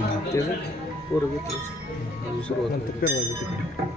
त्याचं पोरं घेतलं सुरुवात नंतर फिरवायचं तिकडे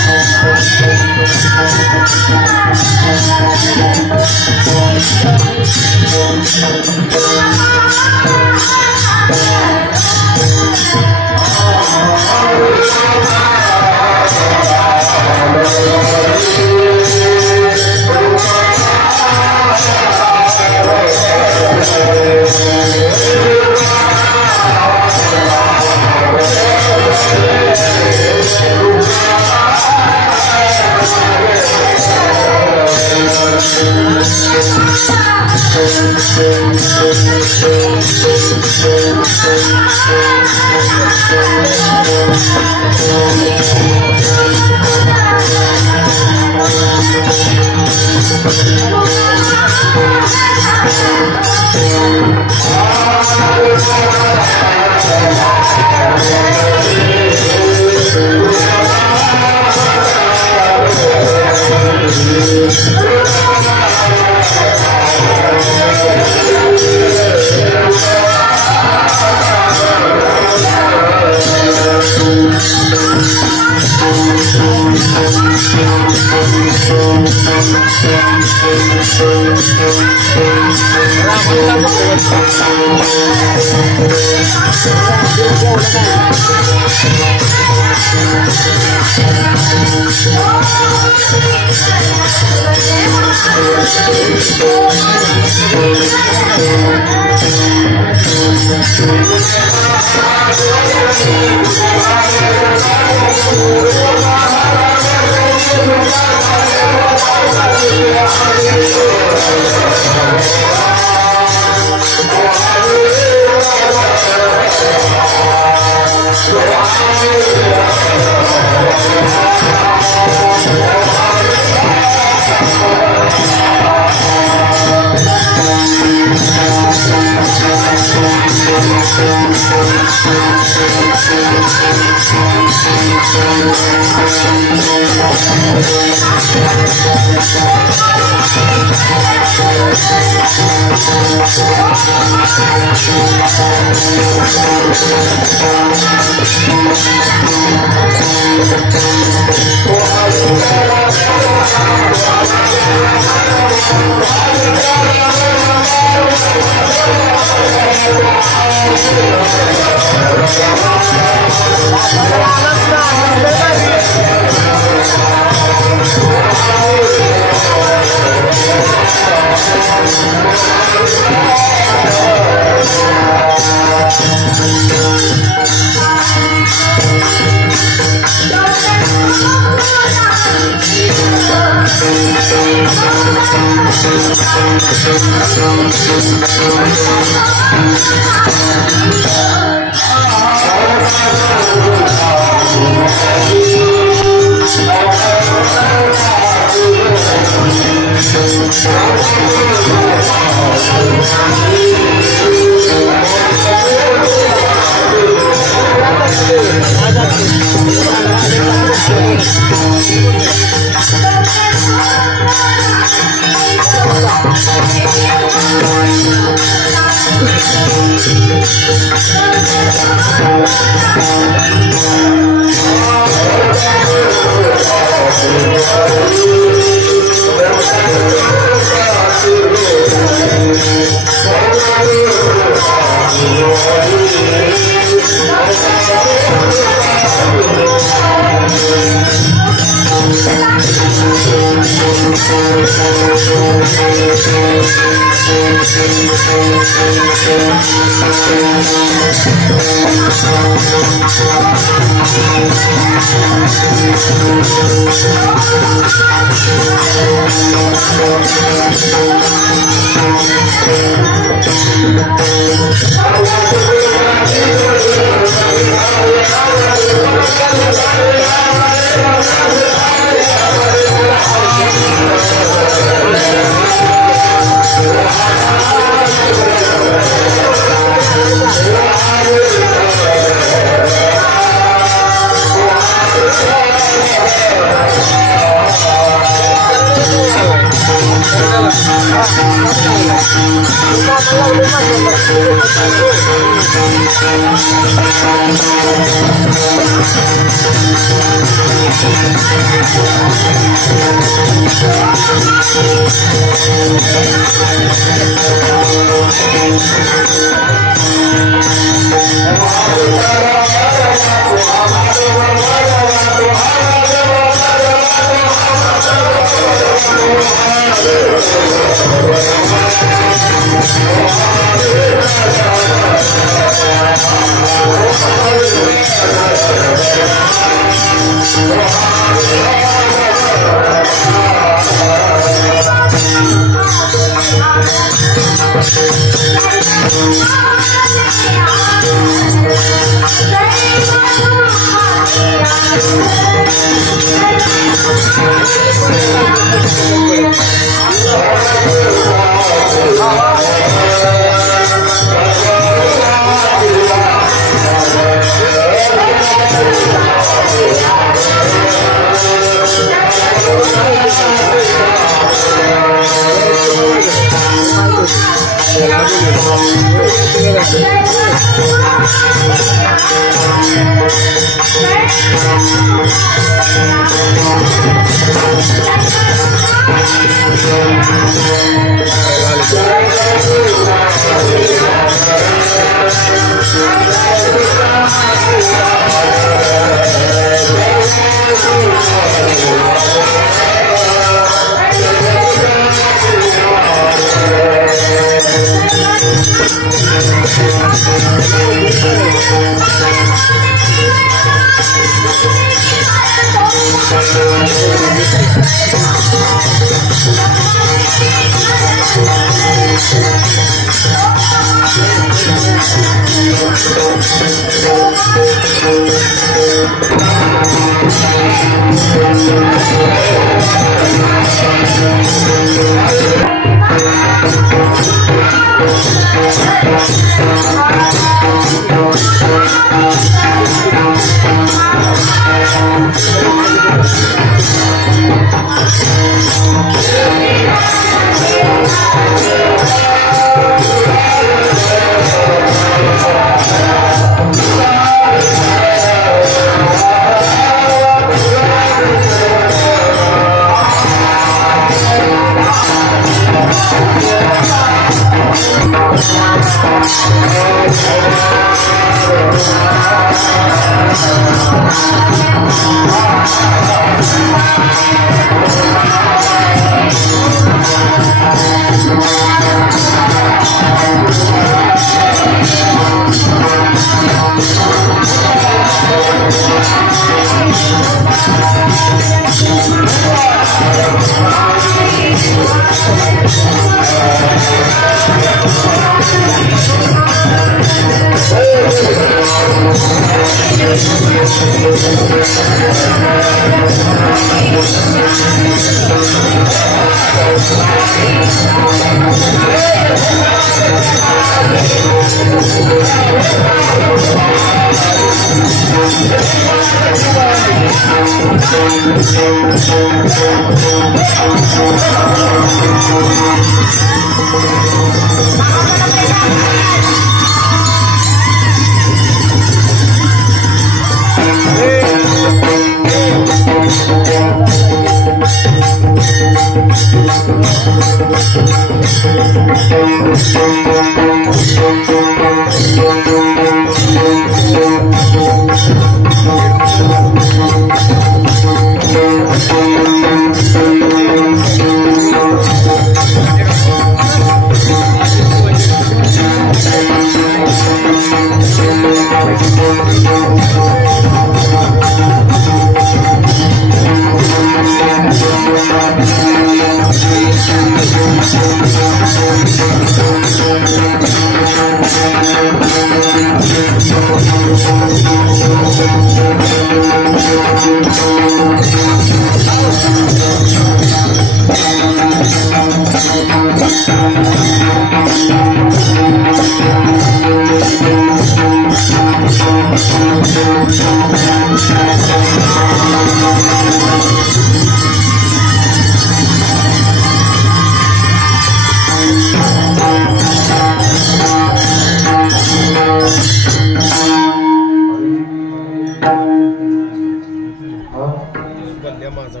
या माझा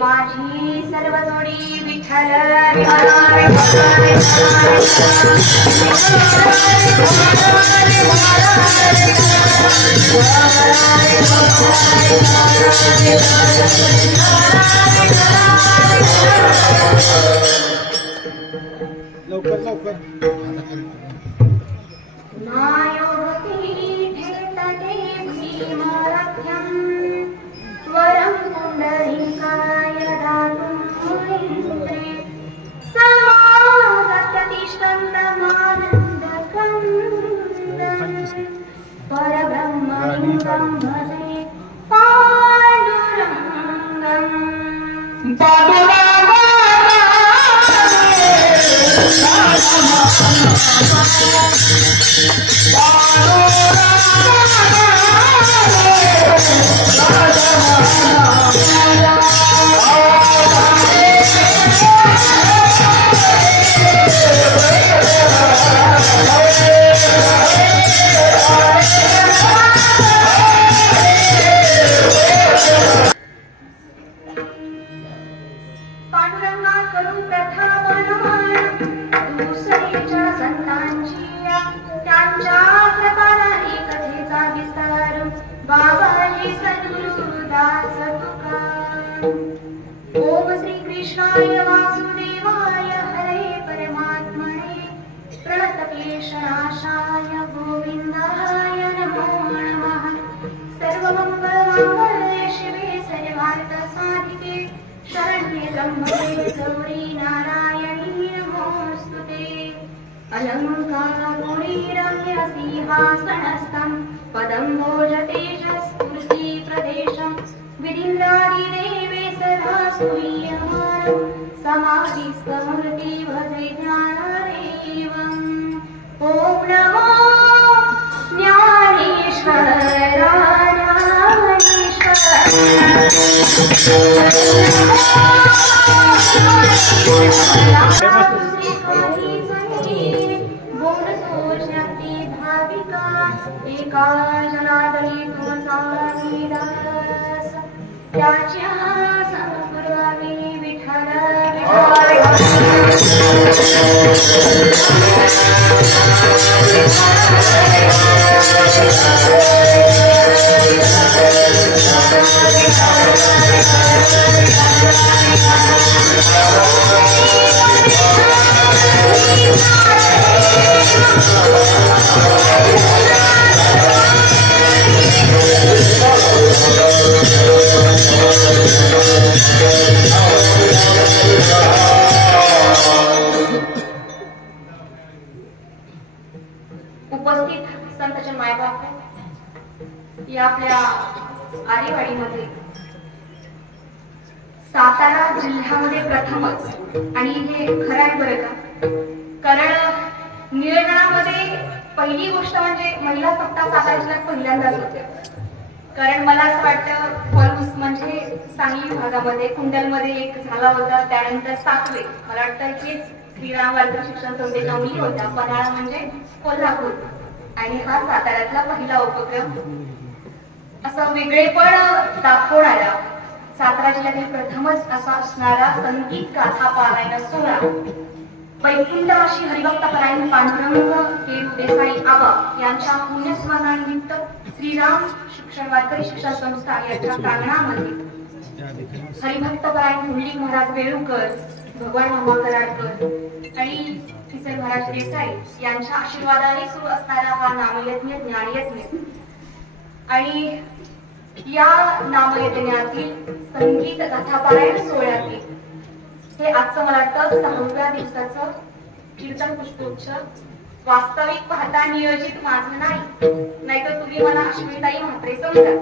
माझी सर्व जोडी विठ्ठल लवकर लवकर वरं पुण्डरीकाय दातुं मुनीन्द्रे समागततिष्ठन्तमानन्दकन्दं परब्रह्मलिङ्गं भजे पाण्डुरङ्गम् बाबाजी सद्गुरुदास तुकार ओम श्री कृष्णाय वासुदेवाय हरे परमात्मने प्रणतक्लेशनाशाय गोविंदाय नमो नमः सर्वमंगलमांगल्ये शिवे सर्वार्थसाधिके शरण्ये त्र्यंबके गौरी नारायणी नमोस्तुते अलंकारुणीरम्य सिंहासनस्थं पदं भोजतेजस्फूर्ति प्रदेशं विधिन्द्रादिदेवे सदा स्तूयमानं समाधिस्थमूर्ति भजे ज्ञानदेवम् ॐ नमो ज्ञानेश्वराय एका जनादली तुमचा त्याच्या संपूर्वी विठ्ठल विठ्ठल मायबाप आहे. या आपल्या आरेवाडीमध्ये सातारा जिल्ह्यामध्ये प्रथमच, आणि हे खरं आहे बरं का, कारण नियोजनामध्ये पहिली गोष्ट म्हणजे महिला सत्ता सातारा जिल्ह्यात पहिल्यांदाच होत्या. कारण मला असं वाटतं पलूस म्हणजे सांगली भागामध्ये कुंडलमध्ये एक झाला होता, त्यानंतर सातवे मला वाटतं हेच श्रीराम वारकरी शिक्षण संस्थेच्या मुली होत्या, पन्हाळा म्हणजे कोल्हापूर, आणि हा साताऱ्यातला पहिला उपक्रम. असं वेगळेपण दाखवणारा सातारा जिल्ह्यातील प्रथमच असा असणारा संगीत गाथा पारायण सोहळा वैकुंठवासी हरिभक्त परायण पांडुरंग केळू देसाई आबा यांच्या पुण्यस्मरणानिमित्त श्रीराम शिक्षण वारकरी शिक्षण संस्था यांच्या प्रांगणामध्ये हरिभक्त परायण पुंडलिक महाराज वेळुकर, भगवान मामा कराडकर आणि किसन महाराज देसाई यांच्या आशीर्वादाने सुरू असणारा हा नामयज्ञ ज्ञानयज्ञ. आणि या नामयज्ञातील संगीत गाथापारायण सोहळ्यातील हे आजचं मला वाटतं 6व्या दिवसाचं कीर्तन पुष्पोत्सव. वास्तविक पाहता नियोजित माझं नाही तर तुम्ही मला अश्विनीताई म्हात्रे समजा,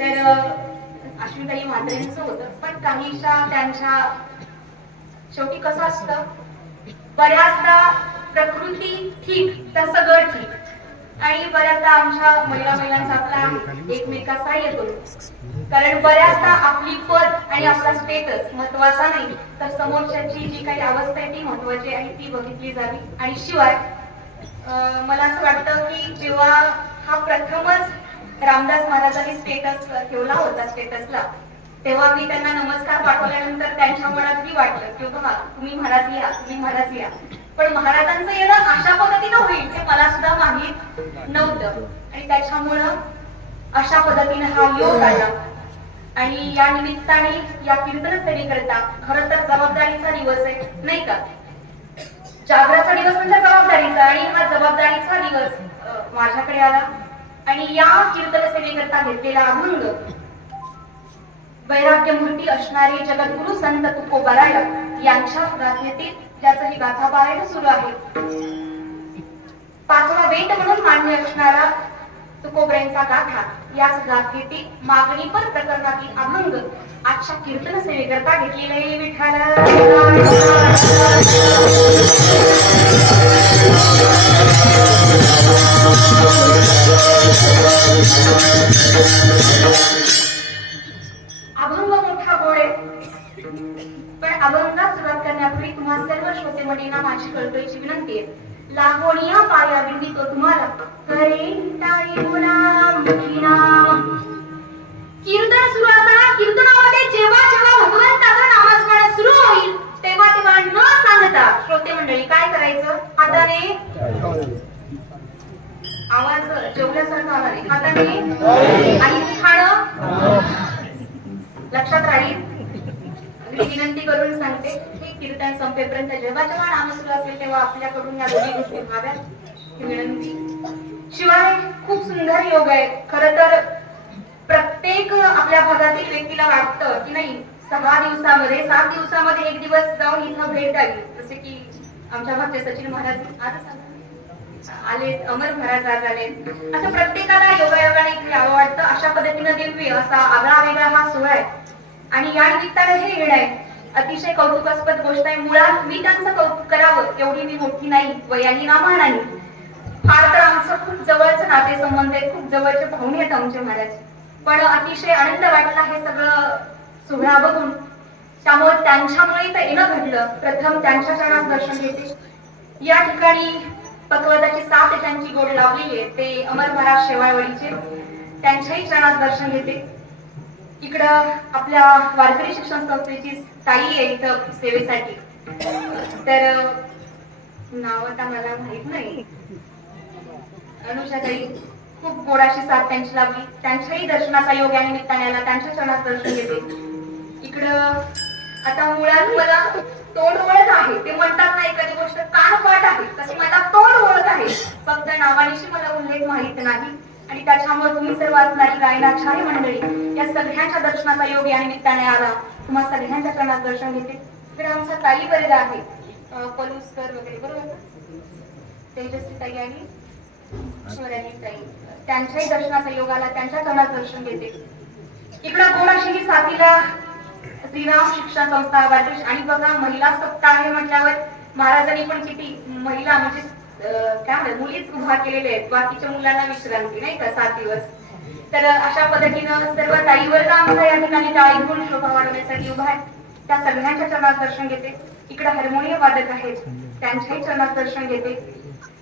तर अश्विनीताई म्हात्रेंचं होतं, पण काहीशा त्यांच्या शेवटी कसं असतं, बऱ्याचदा प्रकृती ठीक तर सगळं ठीक, आणि बऱ्याचदा आमच्या महिलांचा आपला एकमेका सहाय्य करू. कारण बऱ्याचदा आपली पद आणि आपला स्टेटस महत्वाचा नाही, तर समोरच्याची जी काही अवस्था आहे ती महत्वाची आहे, ती बघितली जावी. आणि शिवाय मला असं वाटतं की जेव्हा हा प्रथमच रामदास महाराजांनी स्टेटस ठेवला होता स्टेटसला, तेव्हा मी त्यांना नमस्कार पाठवल्यानंतर त्यांच्या मनातही वाटलं की बघा तुम्ही महाराज या, पण महाराजांचं येणं अशा पद्धतीनं होईल ते मला सुद्धा माहीत नव्हतं, आणि त्याच्यामुळं अशा पद्धतीने हा योग आला. आणि या निमित्ताने या कीर्तन सेवेकरता खरं तर जबाबदारीचा दिवस आहे नाही का, जागराचा दिवस म्हणजे जबाबदारीचा, आणि हा जबाबदारीचा दिवस माझ्याकडे आला. आणि या कीर्तन सेवेकरता घेतलेला अभंग वैराग्यमूर्ती असणारे जगद्गुरु संत तुकोबराय यांच्या गाथेतील त्याचं ही गाथा पारायण सुरू आहे. 5वा वेद म्हणून मान्य असणारा तुकोबरायांचा गाथा, याच गाथेतील मागणीपर प्रकरणातील अभंग आजच्या कीर्तन सेवेकरता घेतलेले विठ्ठल. अभंग मोठा गोड आहे, पण अभंगात सुरुवात करण्यापूर्वी तुम्हा सर्व श्रोते मंडळींना माझी कळकळीची विनंती आहे, लागोनिया पाया विनंतो तुम्हाला करे टाळी गुलाम कीर्तन सुरू असताना कीर्तनामध्ये जेव्हा भगवंताचं नामस्मरण सुरू होईल तेव्हा न सांगता श्रोते मंडळी काय करायचं, हाताने आवाज जेवल्यासारखा आवाज हाताने आणि खाणं लक्षात राहील. विनंती करून सांगते हे कीर्तन संपेपर्यंत जेव्हा नाम सुरू असेल तेव्हा आपल्याकडून या दोन्ही गोष्टी व्हाव्यात ही विनंती. शिवाय खूप सुंदर योग आहे. खरं तर प्रत्येक आपल्या भागातील व्यक्तीला वाटतं की नाही 6 दिवसामध्ये 7 दिवसामध्ये एक दिवस जाऊन इथं भेट द्यावी, जसे की आमच्या भागचे सचिन महाराज आज आले, अमर महाराज आज आले, असं प्रत्येकाला योगायोगाने इथे यावं वाटतं. अशा पद्धतीनं दिव्य असा आगळा वेगळा हा सोहळा आहे. आणि या निमित्ताने हे येणं आहे अतिशय कौतुकास्पद गोष्ट आहे. मुळात मी त्यांचं कौतुक करावं एवढी मी मोठी नाही वयाने ना मानाने, फार तर आमचं खूप जवळचं नाते संबंध आहेत, खूप जवळचे पाहुणे आहेत आमचे महाराज. पण अतिशय आनंद वाटला हे सगळं सोहळा बघून, त्यामुळे त्यांच्यामुळे तर येणं घडलं. प्रथम त्यांच्या चरणात दर्शन घेते. या ठिकाणी पकवाजाची साथ त्यांची गोड लावलेली आहे, ते अमर महाराज शेवाळवाडीचे, त्यांच्याही चरणात दर्शन घेते. इकडं आपल्या वारकरी शिक्षण संस्थेची ताई आहे इथं सेवेसाठी, तर नाव आता मला माहित नाही, अनुषाताई, खूप गोडाशी साथ त्यांची लाभली. त्यांच्याही दर्शनाचा योग या निमित्ताने आला, त्यांच्या चरणात दर्शन घेते. इकडं आता मुळात मला तोंड ओळख आहे, ते म्हणतात ना एखादी गोष्ट कानपाठ आहे, तशी मला तोंड ओळख आहे, फक्त नावानिशी मला उल्लेख माहित नाही. आणि त्याच्यामुळे तुम्ही सर्व असणारी गायनाचार्य मंडळी या सगळ्यांच्या दर्शनाचा योग या निमित्ताने आला. तुम्हाला सगळ्यांच्या चरणात दर्शन घेते. इकडे आमचा ताई बरेदा आहे, पलुसकर वगैरे बरोबर, तेजस्वी ताई आणि त्यांच्याही दर्शनाचा योग आला, त्यांच्या चरणात दर्शन घेते. इकडं गोड अशी ही साथीला श्रीराम शिक्षण संस्था वाटूश. आणि बघा महिला सप्ताह आहे म्हटल्यावर महाराजांनी पण किती महिला म्हणजे काय म्हणतात मुलीच उभा केलेले आहेत, बाकीच्या मुलांना विश्रांती नाही का 7 दिवस. तर अशा पद्धतीनं सर्व ताई वर्ग आमचा या ठिकाणी टाळी घेऊन शोभा वाढवण्यासाठी उभा आहे. त्या सगळ्यांच्या चरणात दर्शन घेते. इकडे हार्मोनियम वादक आहेत, त्यांच्याही चरणात दर्शन घेते.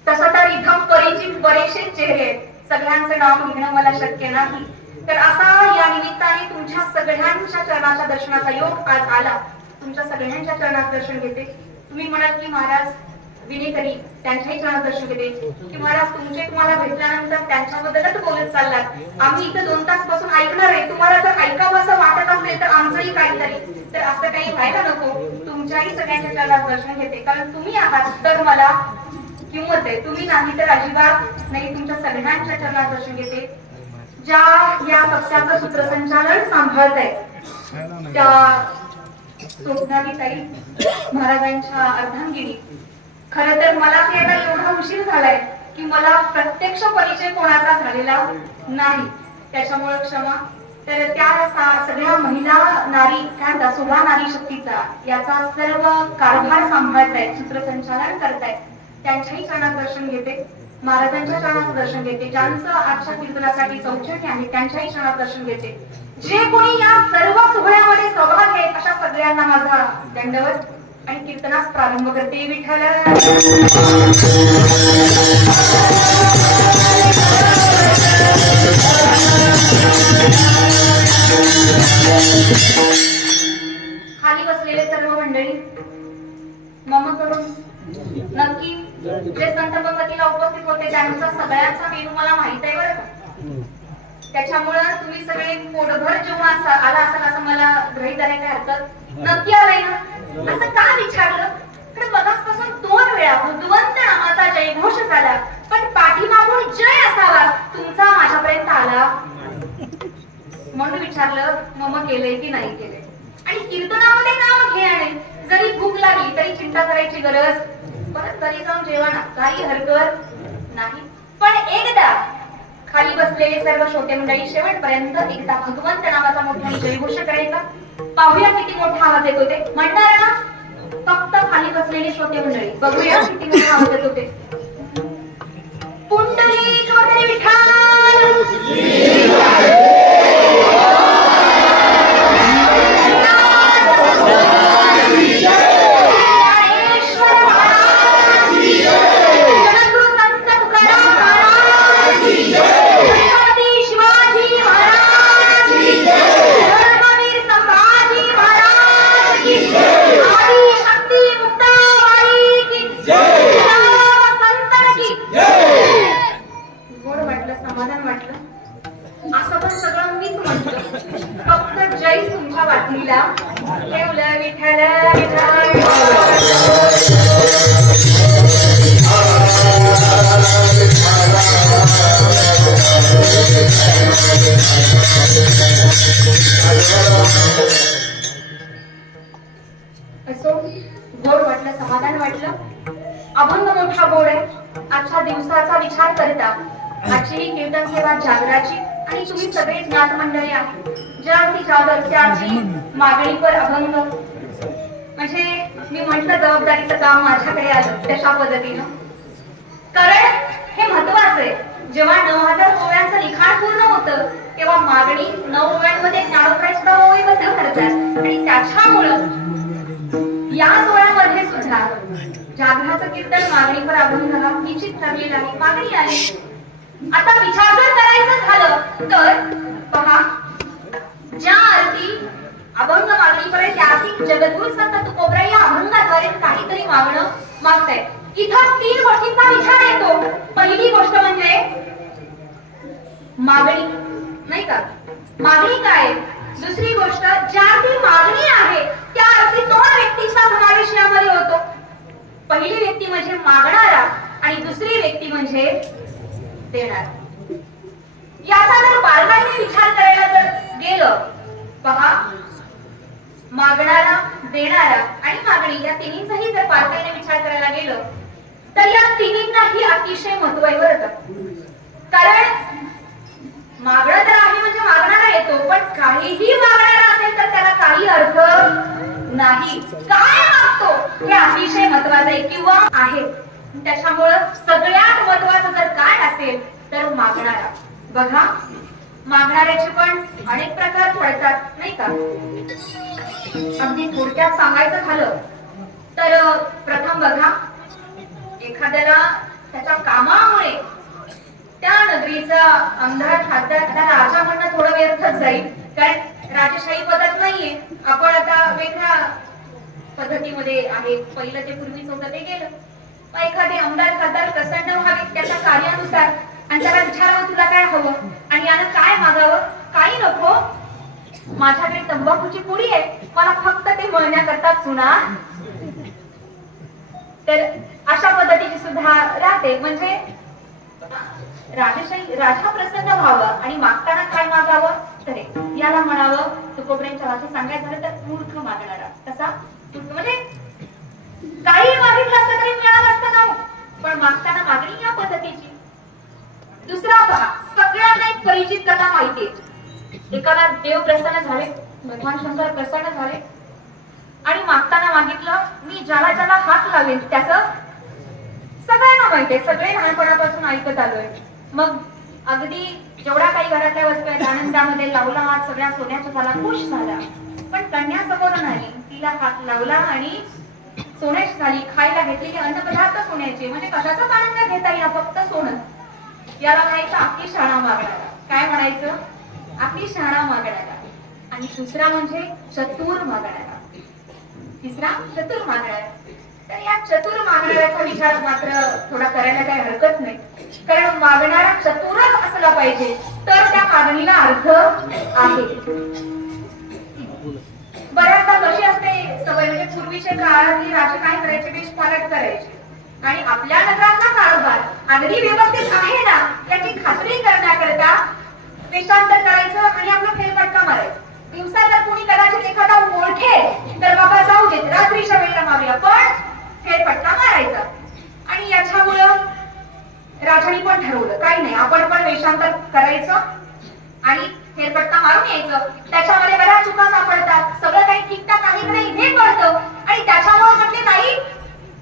तसं तर इथं परिचित बरेचसे चेहरे आहेत, सगळ्यांचं नाव घेणं मला शक्य नाही. तर असा या निमित्ताने तुमच्या सगळ्यांच्या चरणाच्या दर्शनाचा योग आज आला. तुमच्या सगळ्यांच्या चरणात दर्शन घेते. तुम्ही म्हणाल की महाराज विनेकरी, त्यांच्याही चरणात दर्शन घेते की महाराज तुम्हाला भेटल्यानंतर त्यांच्याबद्दलच बोलत चाललात, आम्ही इथं 2 तास पासून ऐकणार आहे, तुम्हाला जर ऐकावं असं वाटत असेल तर आमचंही काहीतरी. तर असं काही व्हायला नको. तुमच्याही सगळ्यांच्या चरणात दर्शन घेते, कारण तुम्ही आहात तर मला किंमत आहे, तुम्ही नाही तर अजिबात नाही. तुमच्या सगळ्यांच्या चरणात दर्शन घेते. ज्या या सप्त्याचं सूत्रसंचालन सांभाळत आहे त्या स्वप्नाली ताई महाराजांच्या अर्धांगिनी. खरं तर मला यायला एवढा उशीर झालाय की मला प्रत्यक्ष परिचय कोणाचा झालेला नाही, त्याच्यामुळे क्षमा. तर त्या सगळ्या महिला नारी काय म्हणतात 16 नारी शक्तीचा याचा सर्व कारभार सांभाळतायत, सूत्रसंचालन करतायत. त्यांच्याही चरणात दर्शन घेते. महाराजांच्या चरणात दर्शन घेते. ज्यांचं आजच्या कीर्तनासाठी सौजन्य आहे त्यांच्याही चरणात दर्शन घेते. जे कोणी या सर्व सोहळ्यामध्ये सहभाग घेत अशा सगळ्यांना माझा दंडवत. आणि कीर्तनास प्रारंभ करते. विठ्ठल खाली बसलेले सर्व मंडळी मम करून नक्की जे संत पंगतीला उपस्थित होते त्यांचा सगळ्यांचा मेनू मला माहित आहे बरं का. त्याच्यामुळे तुम्ही सगळे पोटभर जेवण आला असाल असं मला गृहीत आहे. काय हरकत नक्की आलाय ना असं का विचारलं तर मगासपासून 2 वेळा भगवंत नामाचा जयघोष झाला, पण पाठीमागून जय असावा तुमचा माझ्यापर्यंत आला म्हणून विचारलं. मम केलंय की नाही केलंय. आणि कीर्तनामध्ये नाम घेणे, जरी भूक लागली तरी चिंता करायची गरज, परत घरी जाऊन जेवण काही हरकत नाही. पण एकदा खाली बसलेले सर्व श्रोते मंडळी शेवटपर्यंत एकदा भगवंत नामाचा मोठा जयघोष करायचा. पाहूया किती मोठा आवाज येतो ते म्हणणार ना. फक्त खाली बसलेले श्रोते मंडळी बघूया किती मोठा आवाज येतो ते. पुंडलिक वगैरे विठाल गोड वाटलं, समाधान वाटलं. अभंग मोठा गोड आहे. आजच्या दिवसाचा विचार करता आजची ही कीर्तन सेवा जागराची आणि तुम्ही सगळे ज्ञात मंडळी आहे. ज्याची जागर त्याची मागणी पर अभंग म्हणजे मी म्हटलं जबाबदारीचं काम माझ्याकडे आलं तशा पद्धतीनं. कारण हे महत्वाचं आहे. जेव्हा 9000 ओव्यांचं लिखाण पूर्ण होतं तेव्हा मागणी 9 ओव्यांमध्ये ज्ञानोबराच्या ओवीबद्ध करतात. आणि त्याच्यामुळं या सोहळ्यामध्ये सुद्धा जागराचं कीर्तन मागणीपर अभंग हा निश्चित ठरलेला आहे. मागणी आली. आता विचार जर करायचं झालं तर पहा, ज्या आरती अभंग मागणीपर त्या आरती जगद्गुरु संत तुकोबरा या अभंगाद्वारे काहीतरी मागताय. इथं 3 गोष्टींचा विचार येतो. पहिली गोष्ट म्हणजे मागणी नाही का, मागणी काय. दुसरी गोष्ट ज्या ती मागणी आहे त्या अर्थी 2 व्यक्तींचा समावेश यामध्ये होतो. पहिली व्यक्ती म्हणजे मागणारा आणि दुसरी व्यक्ती म्हणजे देणारा. याचा जर बारकाईने विचार करायला जर गेलं, पहा मागणारा, देणारा आणि मागणी या तिन्हीचाही जर बारकाईने विचार करायला गेलं तर या तिन्हींनाही अतिशय महत्व आहे बरं का. कारण मागणं तर आहे म्हणजे मागणारा येतो, पण काहीही मागणारा असेल तर त्याला काही अर्थ नाही. काय मागतो हे अतिशय महत्वाचं आहे किंवा आहे. त्याच्यामुळं सगळ्यात महत्वाचं जर काय असेल तर मागणारा. बघा, मागणाऱ्याचे पण अनेक प्रकार पडतात नाही का. अगदी थोडक्यात सांगायचं झालं तर प्रथम बघा, एखाद्याला त्याच्या कामामुळे त्या नगरीचा आमदार खासदार आता राजा म्हणणं थोडं व्यर्थच जाईल, कारण राजशाही पद्धत नाहीये. आपण आता वेगळ्या पद्धतीमध्ये आहे. पहिलं जे पूर्वीच होतं ते गेलं. मग एखादे आमदार खासदार प्रसन्न व्हावे त्याच्या कार्यानुसार आणि त्याला विचारावं तुला काय हवं आणि यानं काय मागावं. काही नको, माझ्याकडे तंबाखूची पुडी आहे, मला फक्त ते मळण्याकरता चुना. तर अशा पद्धतीची सुद्धा राहते. म्हणजे राजशाही राजा प्रसन्न व्हावं आणि मागताना काय मागावं तर याला म्हणावं तुकोबऱ्यांच्या भाषेत सांगायचं झालं तर मूर्ख मागणारा. तसा म्हणजे काही मागितलं असतं तरी मिळालं असतं ना, पण मागताना मागणी या पद्धतीची. दुसरा पहा, सगळ्यांना एक परिचित कथा माहितीये. एकाला देव प्रसन्न झाले, भगवान शंकर प्रसन्न झाले आणि मागताना मागितलं मी ज्याला ज्याला हात लावेल त्याचं. सगळ्यांना माहितीये, सगळे लहानपणापासून ऐकत आलोय. मग अगदी जेवढ्या काही घरातल्या वस्तू आहेत आनंदामध्ये लावला हात, सगळ्या सोन्याचा झाला, खुश झाला. पण कन्या समोरून आली, तिला हात लावला आणि सोन्याची झाली. खायला घेतलेले अन्न पदार्थ सोन्याचे, म्हणजे कशाचाच आनंद घेता येईल फक्त सोनं. याला म्हणायचं आपली शाळा मागणारा. काय म्हणायचं? आपली शाळा मागणारा. आणि दुसरा म्हणजे चतुर मागणारा. तिसरा चतुर मागणारा. तर या चतुर मागणाऱ्याचा विचार मात्र थोडा करायला काही हरकत नाही, कारण मागणारा चतुरच असला पाहिजे तर त्या मागणीला अर्थ आहे. बऱ्याचदा कशी असते सवय, म्हणजे पूर्वीच्या काळातली राजे काय करायचे, देशपालट करायचे आणि आपल्या नगरातला कारभार अगदी व्यवस्थित आहे ना याची खात्री करण्याकरता वेषांतर करायचं आणि आपला फेरफटका मारायचा. दिवसा जर कोणी कदाचित एखादा ओळखेल तर बाबा जाऊ देत, रात्रीच्या वेळेला मारूया, पण फेरफटका मारायचा. आणि याच्यामुळं राजाने पण ठरवलं काही नाही, आपण पण वेषांतर करायचं आणि फेरफटका मारून यायचं. त्याच्यामध्ये बऱ्याच चुका सापडतात, सगळं काही ठीकठाक आहे की नाही हे कळतं आणि त्याच्यामुळे म्हटले नाही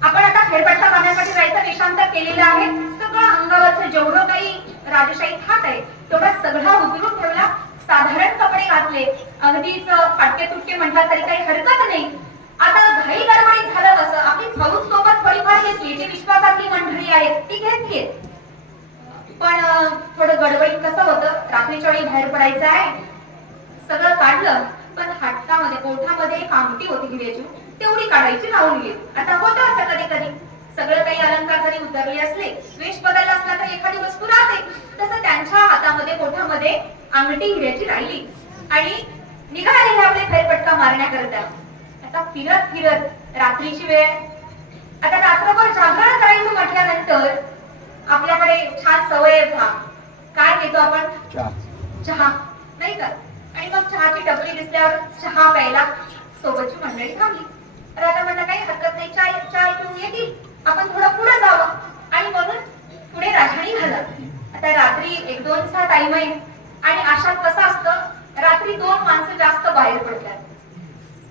आपण आता फेरफटका मारण्यासाठी जायचं, वेषांतर केलेलं आहे. सगळं अंगावरचं जेवढं काही राजशाही खात आहे तेवढा सगळा उतरून ठेवला, साधारण कपडे घातले, अगदीच फाटके तुटके म्हटला तरी काही हरकत नाही. आता घाई गडबडीत झालं कसं, आपली फौज सोबत थोडीफार घेतली, जी विश्वासातली मंडळी आहे ती घेतली. पण थोडं गडबडीत कसं होतं, रात्रीच्या वेळी बाहेर पडायचं आहे, सगळं काढलं पण हातामध्ये कोठामध्ये एक आमटी होती हिऱ्याची, तेवढी काढायची राहून गेली. आता होतं असं कधी कधी, सगळं काही अलंकार जरी उतरले असले, वेश बदलला असला तर एखादी वस्तू राहते, तसं त्यांच्या हातामध्ये कोठामध्ये अंगठी हिऱ्याची राहिली आणि निघाले हे आपले फेरफटका मारण्याकरता. आता फिरत फिरत रात्रीची वेळ, आता रात्रभर जागरण करायचं म्हटल्यानंतर आपल्याकडे छान सवय आहे, काय घेतो आपण, चहा नाही का. आणि मग चहाची टपरी दिसल्यावर चहा प्यायला सोबतची मंडळी थांबली. राजा म्हणलं काही हरकत नाही, चाय पिऊन येतील, आपण थोडं पुढे जावं. आणि म्हणून पुढे राजाणी घाला. आता रात्री 1-2चा टाइम आहे आणि अशात कसं असतं, रात्री 2 माणसं जास्त बाहेर पडतात.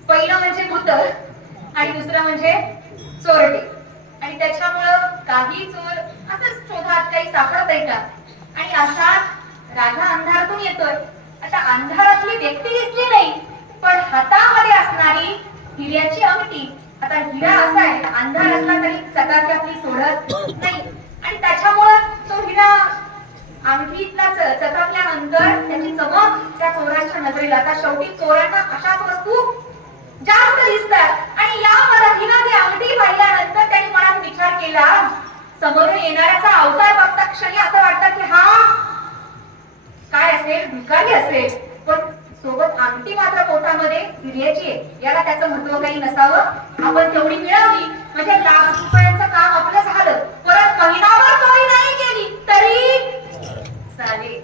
पहिलं म्हणजे भूत आणि दुसरं म्हणजे चोरटे. आणि त्याच्यामुळं काही चोर असंच शोधात काही सापडत आहे का. आणि अशात राजा अंधारातून येतोय. आता अंधारातली व्यक्ती दिसली नाही, पण हातामध्ये असणारी हिऱ्याची अंगठी. आता हिरा असा आहे, अंधार असला तरी चकाकी आपली सोडत नाही आणि त्याच्यामुळं तो हिरा अंगठीतला चकाकल्यानंतर त्याची चमक त्या चोरांच्या नजरेला. आता शेवटी चोरांना अशाच वस्तू जास्त दिसतात आणि या मराठीनं ती अंगठी पाहिल्यानंतर त्यांनी मनात विचार केला, समोरून येणाऱ्याचा अवतार बघता क्षणी असं वाटतं की हा काय असेल, भिकारी असेल, पण सोबत अंगठी मात्र पोटामध्ये हिऱ्याची आहे. याला त्याचं महत्व काही नसावं, आपण तेवढी मिळवली म्हणजे लाख रुपयांचं काम आपलं झालं, परत महिनाभर चोरी नाही केली तरी चालेल.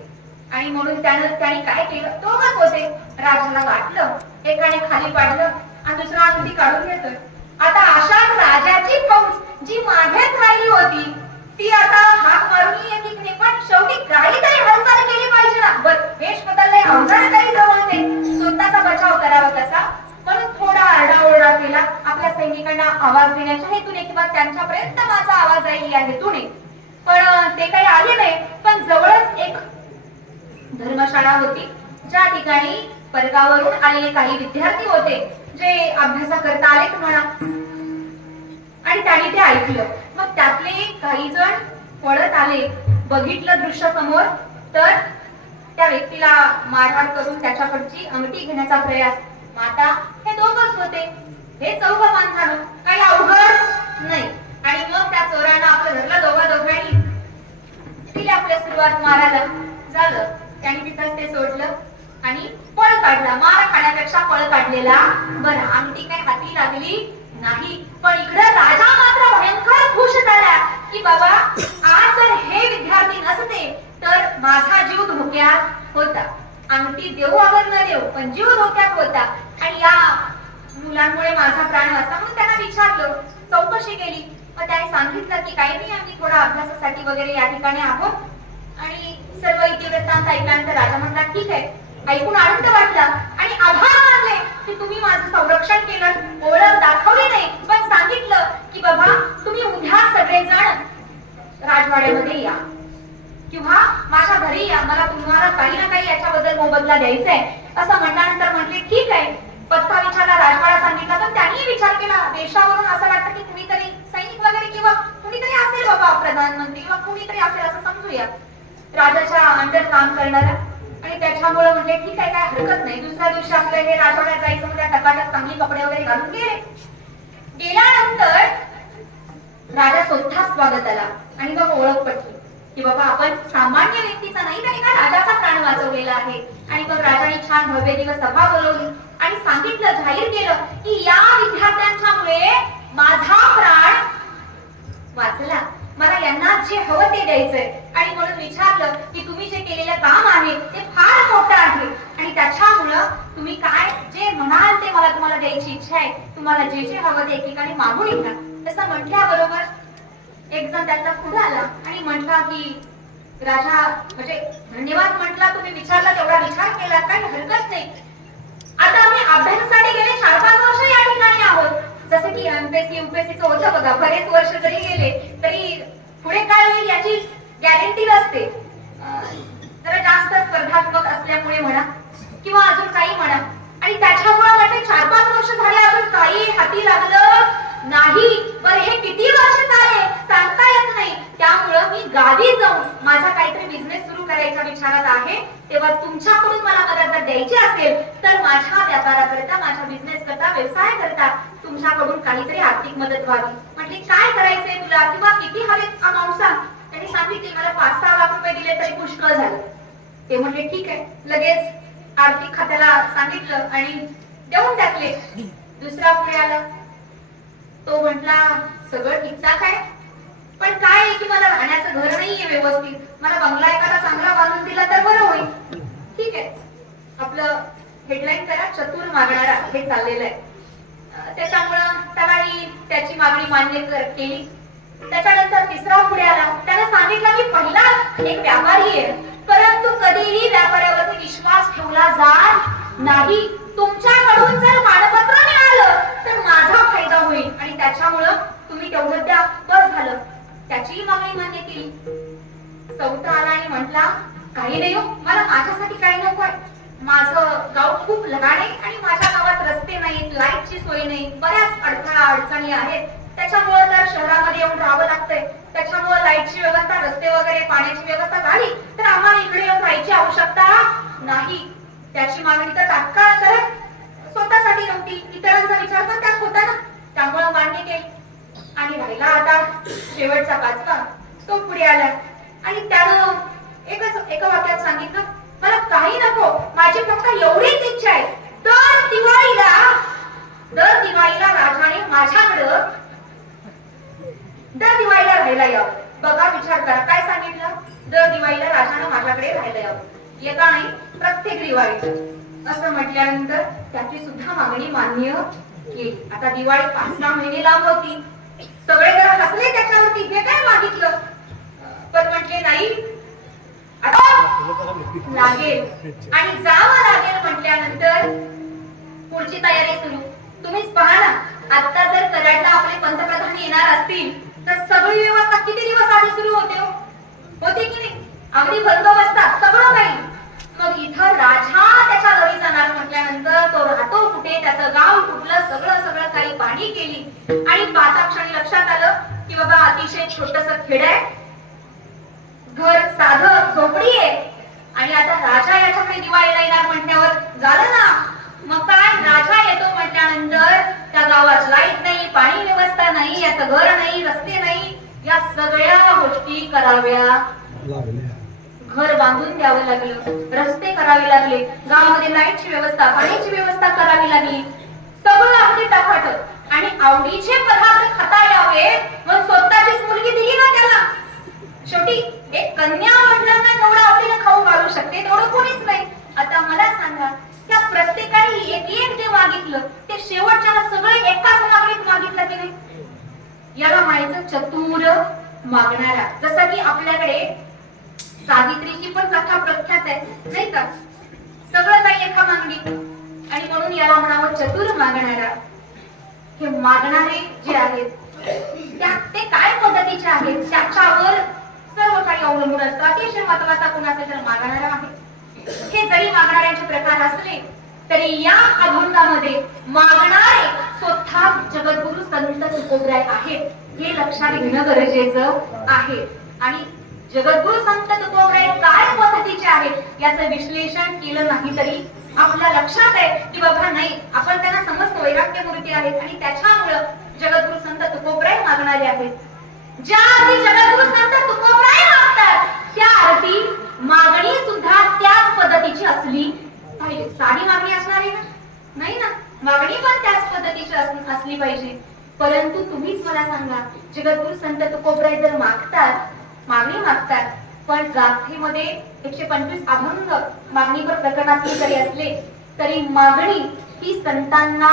आणि म्हणून त्यांनी काय केलं, दोघच होते. राजाला वाटलं एकाने खाली पाडलं आणि दुसरा अंगठी काढून घेतोय. आता अशात राजाची फौज जी मागेच राहिली होती ती आता हाक मारून येते की नाही, पण शेवटी काहीतरी हालचाल केली पाहिजे ना. वेश बदलले, अवजार काही जवळ ते स्वतःचा बचाव करावा कसा म्हणून थोडा आरडाओरडा केला आपल्या सैनिकांना आवाज देण्याच्या हेतूने किंवा त्यांच्यापर्यंत माझा आवाज जाईल या हेतूने. पण ते काही आले नाही. पण जवळच एक धर्मशाळा होती ज्या ठिकाणी परगावरून आलेले काही विद्यार्थी होते जे अभ्यासाकरता आले म्हणा, आणि त्यांनी ते ऐकलं. मग त्यातले काही जण पळत आले, बघितलं दृश्य समोर, तर त्या व्यक्तीला मारहाण करून त्याच्याकडची अंगठी घेण्याचा प्रयास. माता हे दोघच होते, हे चौघ माणसानं काही अवघड नाही. आणि मग त्या चोरांना आपलं धरलं दोघांनी, दिली आपल्या सुरुवात मारायला. झालं, त्यांनी तिथंच ते सोडलं आणि पळ काढला. मार खाण्यापेक्षा पळ काढलेला बरं. अंगठी काय हाती लागली नाही. पण इकडे राजा मात्र भयंकर खुश झाला की बाबा आज जर हे विद्यार्थी नसते तर माझा जीव धोक्यात होता. अंगठी देऊ अगर न देऊ पण जीव धोक्यात होता आणि या मुलांमुळे माझा प्राण वाचला. म्हणून त्यांना विचारलं, चौकशी केली. मग त्याने सांगितलं की काही नाही, आम्ही थोडा अभ्यासासाठी वगैरे या ठिकाणी आहोत. आणि सर्व इतिवृत्तांत ऐकल्यानंतर राजा म्हटला ठीक आहे, ऐकून आनंद वाटला आणि आभार मानले की तुम्ही माझं संरक्षण केलं, ओळख दाखवली नाही पण सांगितलं की बाबा तुम्ही उद्या सगळेजण राजवाड्यामध्ये या किंवा माझ्या घरी या, मला तुम्हाला काही ना काही याच्याबद्दल मोबदला द्यायचा आहे. असं म्हटल्यानंतर म्हटले ठीक आहे. पत्ता विचारला, राजवाडा सांगितला. पण त्यांनी विचार केला, देशावरून असं वाटतं की कुणीतरी सैनिक वगैरे किंवा कुणीतरी असेल बाबा, प्रधानमंत्री किंवा कुणीतरी असेल असं समजूया, राजाच्या अंडर काम करणारा. आणि त्याच्यामुळे म्हणजे ठीक आहे, काय हरकत नाही. दुसऱ्या दिवशी आपलं हे राजवाड्यात जायचं म्हणजे टकाटक चांगली कपडे वगैरे घालून गेले. गेल्यानंतर राजा स्वतः स्वागत आला आणि मग ओळख पटली की बाबा आपण सामान्य व्यक्तीचा नाही, त्याने का राजाचा प्राण वाचवलेला आहे. आणि मग राजाने छान भव्य दिवस सभा बोलवली आणि सांगितलं, जाहीर केलं की या विद्यार्थ्यांच्यामुळे माझा प्राण वाचला, मला यांना जे हवं ते द्यायचंय. आणि म्हणून विचारलं की तुम्ही जे केलेलं काम आहे ते फार मोठं आहे आणि त्याच्यामुळं तुम्ही काय जे म्हणाल ते मला तुम्हाला द्यायची इच्छा आहे, तुम्हाला जे जे हवं ते एकेकाने मागून येणार. तसं म्हटल्याबरोबर एक जण त्यातला पुढे आला आणि म्हटला की राजा म्हणजे धन्यवाद म्हटला, तुम्ही विचारला तेवढा विचार केला, काही हरकत नाही. आता आम्ही अभ्यासासाठी गेले 4-5 वर्ष या ठिकाणी आहोत. जसे की एमपीएससी यूपीएससीचं होतं बघा, बरेच वर्ष जरी गेले तरी पुढे काय होईल याची गॅरंटी नसते. जरा जास्त स्पर्धात्मक असल्यामुळे म्हणा किंवा अजून काही म्हणा. आणि त्याच्यामुळे म्हणजे 4-5 वर्ष झाले अजून काही हाती लागलं नाही. बरं हे किती वर्ष झाले सांगता येत नाही. त्यामुळं मी गावी जाऊन माझा काहीतरी बिझनेस सुरू करायचा विचारात आहे. तेव्हा तुमच्याकडून मला मदत जर द्यायची असेल तर माझ्या व्यापाराकरता, माझ्या बिझनेस करता, व्यवसाय करता तुमच्याकडून काहीतरी आर्थिक मदत व्हावी. म्हणजे काय करायचंय तुला किंवा किती हवे अमाऊंट सांग. त्यांनी सांगितले मला 5-6 लाख रुपये दिले तरी पुष्कळ झालं. ते म्हणले ठीक आहे. लगेच आर्थिक खात्याला सांगितलं आणि देऊन टाकले. दुसरा पुढे आला, तो म्हटला सगळं ठीकठाक आहे पण काय आहे की मला राहण्याचं घर नाहीये व्यवस्थित, मला बंगला एखादा चांगला बांधून दिला तर बरं होईल. ठीक आहे, आपलं हेडलाईन करा, चतुर मागणारा हे चाललेलं आहे. त्याच्यामुळं त्यालाही त्याची मागणी मान्य केली. त्याच्यानंतर तिसरा पुढे आला, त्याने सांगितलं की पहिला एक व्यापारी आहे परंतु कधीही व्यापाऱ्यावरती विश्वास ठेवला जात नाही. तुमच्याकडून जर मानपत्र मिळालं तर माझा फायदा होईल आणि त्याच्यामुळं तुम्ही तेवढं द्या, बस झालं. त्याची मागणी मान्य केली. चौथा आला आणि म्हटला काही नाही हो, मला माझ्यासाठी काही नकोय. माझं गाव खूप लहान आहे आणि माझ्या गावात रस्ते नाहीत, लाईटची सोय नाही, बऱ्याच अडचणी आहेत. त्याच्यामुळे तर शहरामध्ये येऊन राहावं लागतंय. त्याच्यामुळे लाईटची व्यवस्था, रस्ते वगैरे, पाण्याची व्यवस्था झाली तर आम्हाला इकडे येऊन राहायची आवश्यकता नाही. त्याची मागणी तर तात्काळ करत स्वतःसाठी नव्हती, इतरांचा विचार पण त्यात होता ना, त्यामुळे मान्य केली. आणि राहिला आता शेवटचा 5वा, तो पुढे आला आणि त्यानं एका वाक्यात सांगितलं मला काही नको, माझी फक्त एवढीच इच्छा आहे, दर दिवाळीला राजाने माझ्याकडं दर दिवाळीला राहायला यावं. बघा विचार करा, काय सांगितलं, दर दिवाळीला राजाने माझ्याकडे राहायला यावं, एका नाही प्रत्येक दिवाळीला. असं म्हटल्यानंतर त्याची सुद्धा मागणी मान्य केली. आता दिवाळी 5-6 महिने लांब होती. सगळे जरा हसले त्याच्यावरती, हे काय मागितलं, पण म्हटले नाही आता लागेल आणि जावं लागेल म्हटल्यानंतर पुढची तयारी सुरू. तुम्हीच पहा ना, आता जर कराडला आपले पंतप्रधान येणार असतील तर सगळी व्यवस्था किती दिवस आधी सुरू होते, होते की नाही? अगदी बंदोबस्तात सगळं काही. मग इथं राजा त्याच्या घरी जाणार म्हटल्यानंतर तो राहतो कुठे, त्याचं गाव कुठलं, सगळं सगळं काही पाणी केली आणि पाहता क्षणी लक्षात आलं की बाबा अतिशय छोटस खेड आहे, घर साधं झोपडी आहे आणि आता राजा याच्याकडे दिवाळीला येणार म्हटल्यावर झालं ना. मग काय, राजा येतो म्हटल्यानंतर त्या गावात लाईट नाही, पाणी व्यवस्था नाही, याचं घर नाही, रस्ते नाही, या सगळ्या गोष्टी कराव्या लागल्या. घर बांधून द्यावं लागलं, रस्ते करावे लागले, गावामध्ये लाईटची व्यवस्था, पाण्याची व्यवस्था करावी लागली, सगळं अगदी टकाटक. आणि आवडीचे पदार्थ खाता यावे मग स्वतःचीच मुलगी दिली ना त्याला. शेवटी एक कन्या म्हटलं ना तेवढं आवडीनं खाऊ घालू शकते तेवढं कोणीच नाही. आता मला सांगा, त्या प्रत्येकाने एक एक जे मागितलं ते शेवटच्याला सगळे एकाच मागणीत मागितलं की नाही? याला म्हणायचं चतुर मागणारा. जसं की आपल्याकडे सावित्रीची पण कथा प्रख्यात आहे नाही का, सगळं काही एका मागणीत, आणि म्हणून याला म्हणावं चतुर मागणारा. हे मागणारे जे आहेत ते काय पद्धतीचे आहेत त्याच्यावर सर्व काही अवलंबून असतं. अतिशय महत्वाचा कोणाचा जर मागणारा आहे, हे जरी मागणाऱ्यांचे प्रकार असले तरी या अभंगामध्ये मागणारे स्वतः जगद्गुरु संत तुकोबराय आहेत, हे लक्षात घेणं गरजेचं आहे. आणि जगद्गुरु संत तुकोबराय काय पद्धतीचे आहेत याचं विश्लेषण केलं नाही तरी आपल्या लक्षात आहे की बाबा नाही, आपण त्यांना समजतो वैराग्य मूर्ती आहेत आणि त्याच्यामुळं जगद्गुरु संत तुकोबराय मागणारे आहेत. ज्या अर्थी जगद्गुरु संत तुकोबराय मागतात त्या अर्थी मागणी सुद्धा त्याच पद्धतीची असली पाहिजे. साधी मागणी असणार आहे नाही ना, मागणी पण त्याच पद्धतीची असली पाहिजे. परंतु तुम्हीच मला सांगा, जगद्गुरु संत तुकोबराय जर मागणी मागतात पण गाथेमध्ये 125 अभंग मागणीवर प्रकरणातले जरी असले तरी मागणी ही संतांना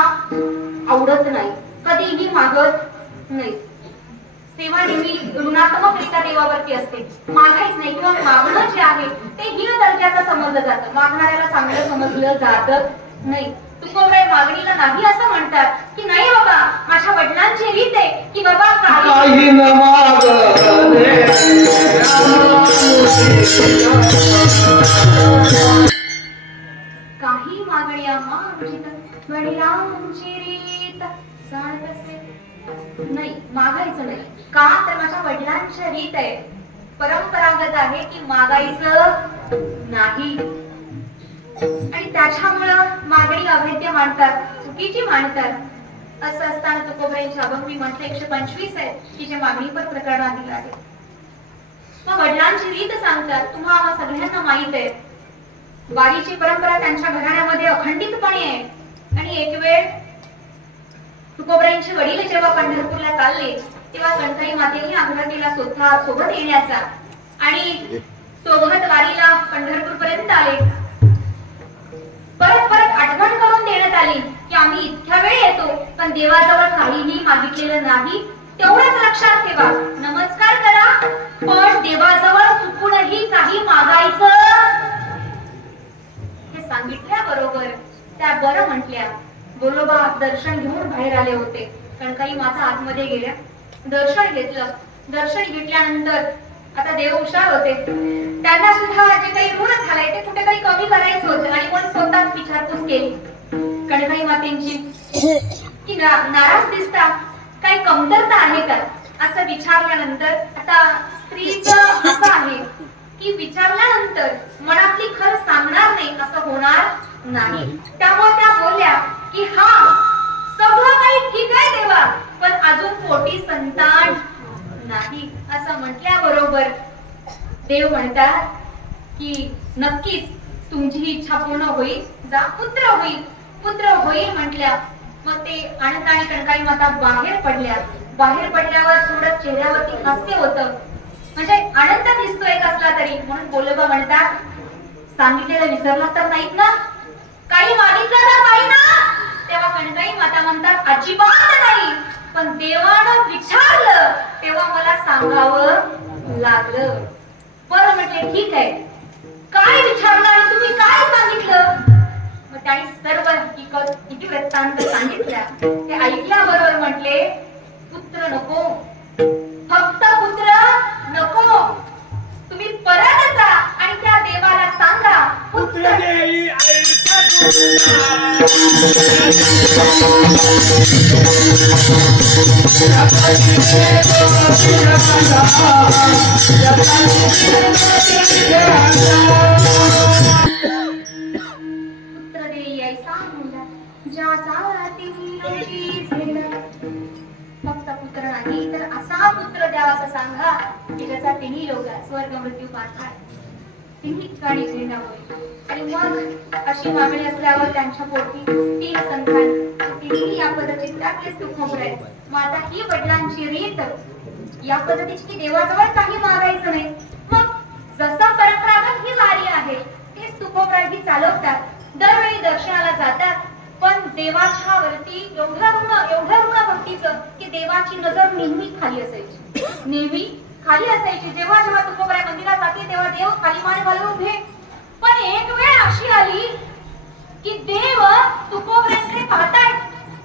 आवडत नाही, कधीही मागत नाही. सेवा नेहमी ऋणात्मकरित्या देवावरती असते, मागायच नाही किंवा मागणं जे आहे ते हीन दर्जाचं समजलं जातं, मागणाऱ्याला चांगलं समजलं जात नाही. तुकोबराय मागणीला नाही असं म्हणतात की नाही बाबा, माझ्या वडिलांची रीत आहे की बाबा काही न मागणे, काही मागण्या मागित वडिलांची रीत जाणत असेल नाही, मागायचं नाही. का तर माझ्या वडिलांची रीत आहे, परंपरागत आहे की मागायचं नाही. आणि त्याच्यामुळं मागणी अवैध मानतात, चुकीची मानतात. असं असताना तुकोबरायांचे अभंग मी म्हटलं 125 आहेत की जे मागणीपर प्रकरणात दिलं आहे. मग वडिलांची रीत सांगतात, तुम्हाला सगळ्यांना माहित आहे वारीची परंपरा त्यांच्या घराण्यामध्ये अखंडितपणे आहे. आणि एक वेळ तुकोबरायांचे वडील जेव्हा पंढरपूरला चालले तेव्हा कणकाई मातेने आग्रह केला सोबत येण्याचा आणि सोबत वारीला पंढरपूर पर्यंत आले. परत परत आठवण करून देण्यात आली की आम्ही इतक्या वेळ येतो पण देवाजवळ काहीही मागितलेलं नाही, तेवढंच लक्षात ठेवा. नमस्कार करा पण देवाजवळ चुकूनही काही मागायचं हे सांगितल्याबरोबर त्या बरं म्हटल्या. गोलोबा दर्शन घेऊन बाहेर आले होते, कणकाई माता आतमध्ये गेल्या, दर्शन घेतलं. दर्शन घेतल्यानंतर आता देव हुशार होते, त्यांना सुद्धा जे काही ऋण झालंय ते कुठेतरी कमी करायचं होतं आणि पण स्वतःच विचारपूस केली कणकाई मातेंची की नाराज दिसता, काही कमतरता आहे का असं विचारल्यानंतर आता स्त्रीचं असं आहे की विचारल्यानंतर मनातली खरं सांगणार नाही असं होणार नाही. त्यामुळे त्या बोलल्या की हा सगळं काही ठीक आहे देवा, पण अजून पोटी संतान नाही. असं म्हटल्याबरोबर देव म्हणतात की नक्कीच तुमची इच्छा पूर्ण होईल, जा पुत्र होईल. पुत्र होईल म्हटल्या. मग ते आनंदाने कणकाई माता बाहेर पडल्या. बाहेर पडल्यावर थोडं चेहऱ्यावरती हास्य होतं, म्हणजे आनंद दिसतोय कसला तरी. म्हणून गोलोबा म्हणतात सांगितलेलं विसरला तर नाहीत ना, काही मागितलं तर नाही ना. तेव्हा कणकाई माता म्हणतात अजिबात नाही, पण देवानं विचारलं तेव्हा मला सांगावं लागलं. बरं म्हटले ठीक आहे, काय विचारलं आणि तुम्ही काय सांगितलं? मग त्यांनी सर्व हकीकत इतिवृत्तांत सांगितल्या. ते ऐकल्याबरोबर म्हटले पुत्र नको, फक्त पुत्र नको, तुम्ही परत जा आणि त्या देवाला सांगा पुत्र देई ऐसा मुला ज्याचा तिन्ही लोकी झेला. फक्त पुत्र नाही तर असा पुत्र द्यावा असं सांगा की ज्याचा तिन्ही लोकात स्वर्ग मृत्यू पाठाय तिन्ही ठिकाणी झेंडा होईल. आणि मग अशी मागणी असल्यावर त्यांच्या पोटी 3 संतान तिन्ही या पद्धतीत त्यातलेच तुकोबरे. माता ही वडिलांची रीत या पद्धतीची की देवाजवळ काही मागायचं नाही. मग जसं परंपरागत ही वारी आहे तेच तुकोबराही चालवतात. दरवेळी दर्शनाला जातात, पण देवाच्या वरती एवढं ऋण भक्तीचं की देवाची नजर नेहमी खाली असायची, नेहमी खाली असायची. जेव्हा जेव्हा तुकोबराय मंदिरात जाते तेव्हा देव खाली मान घालून उभे. पण एक वेळ अशी आली की देव तुकोबरांकडे पाहतायत,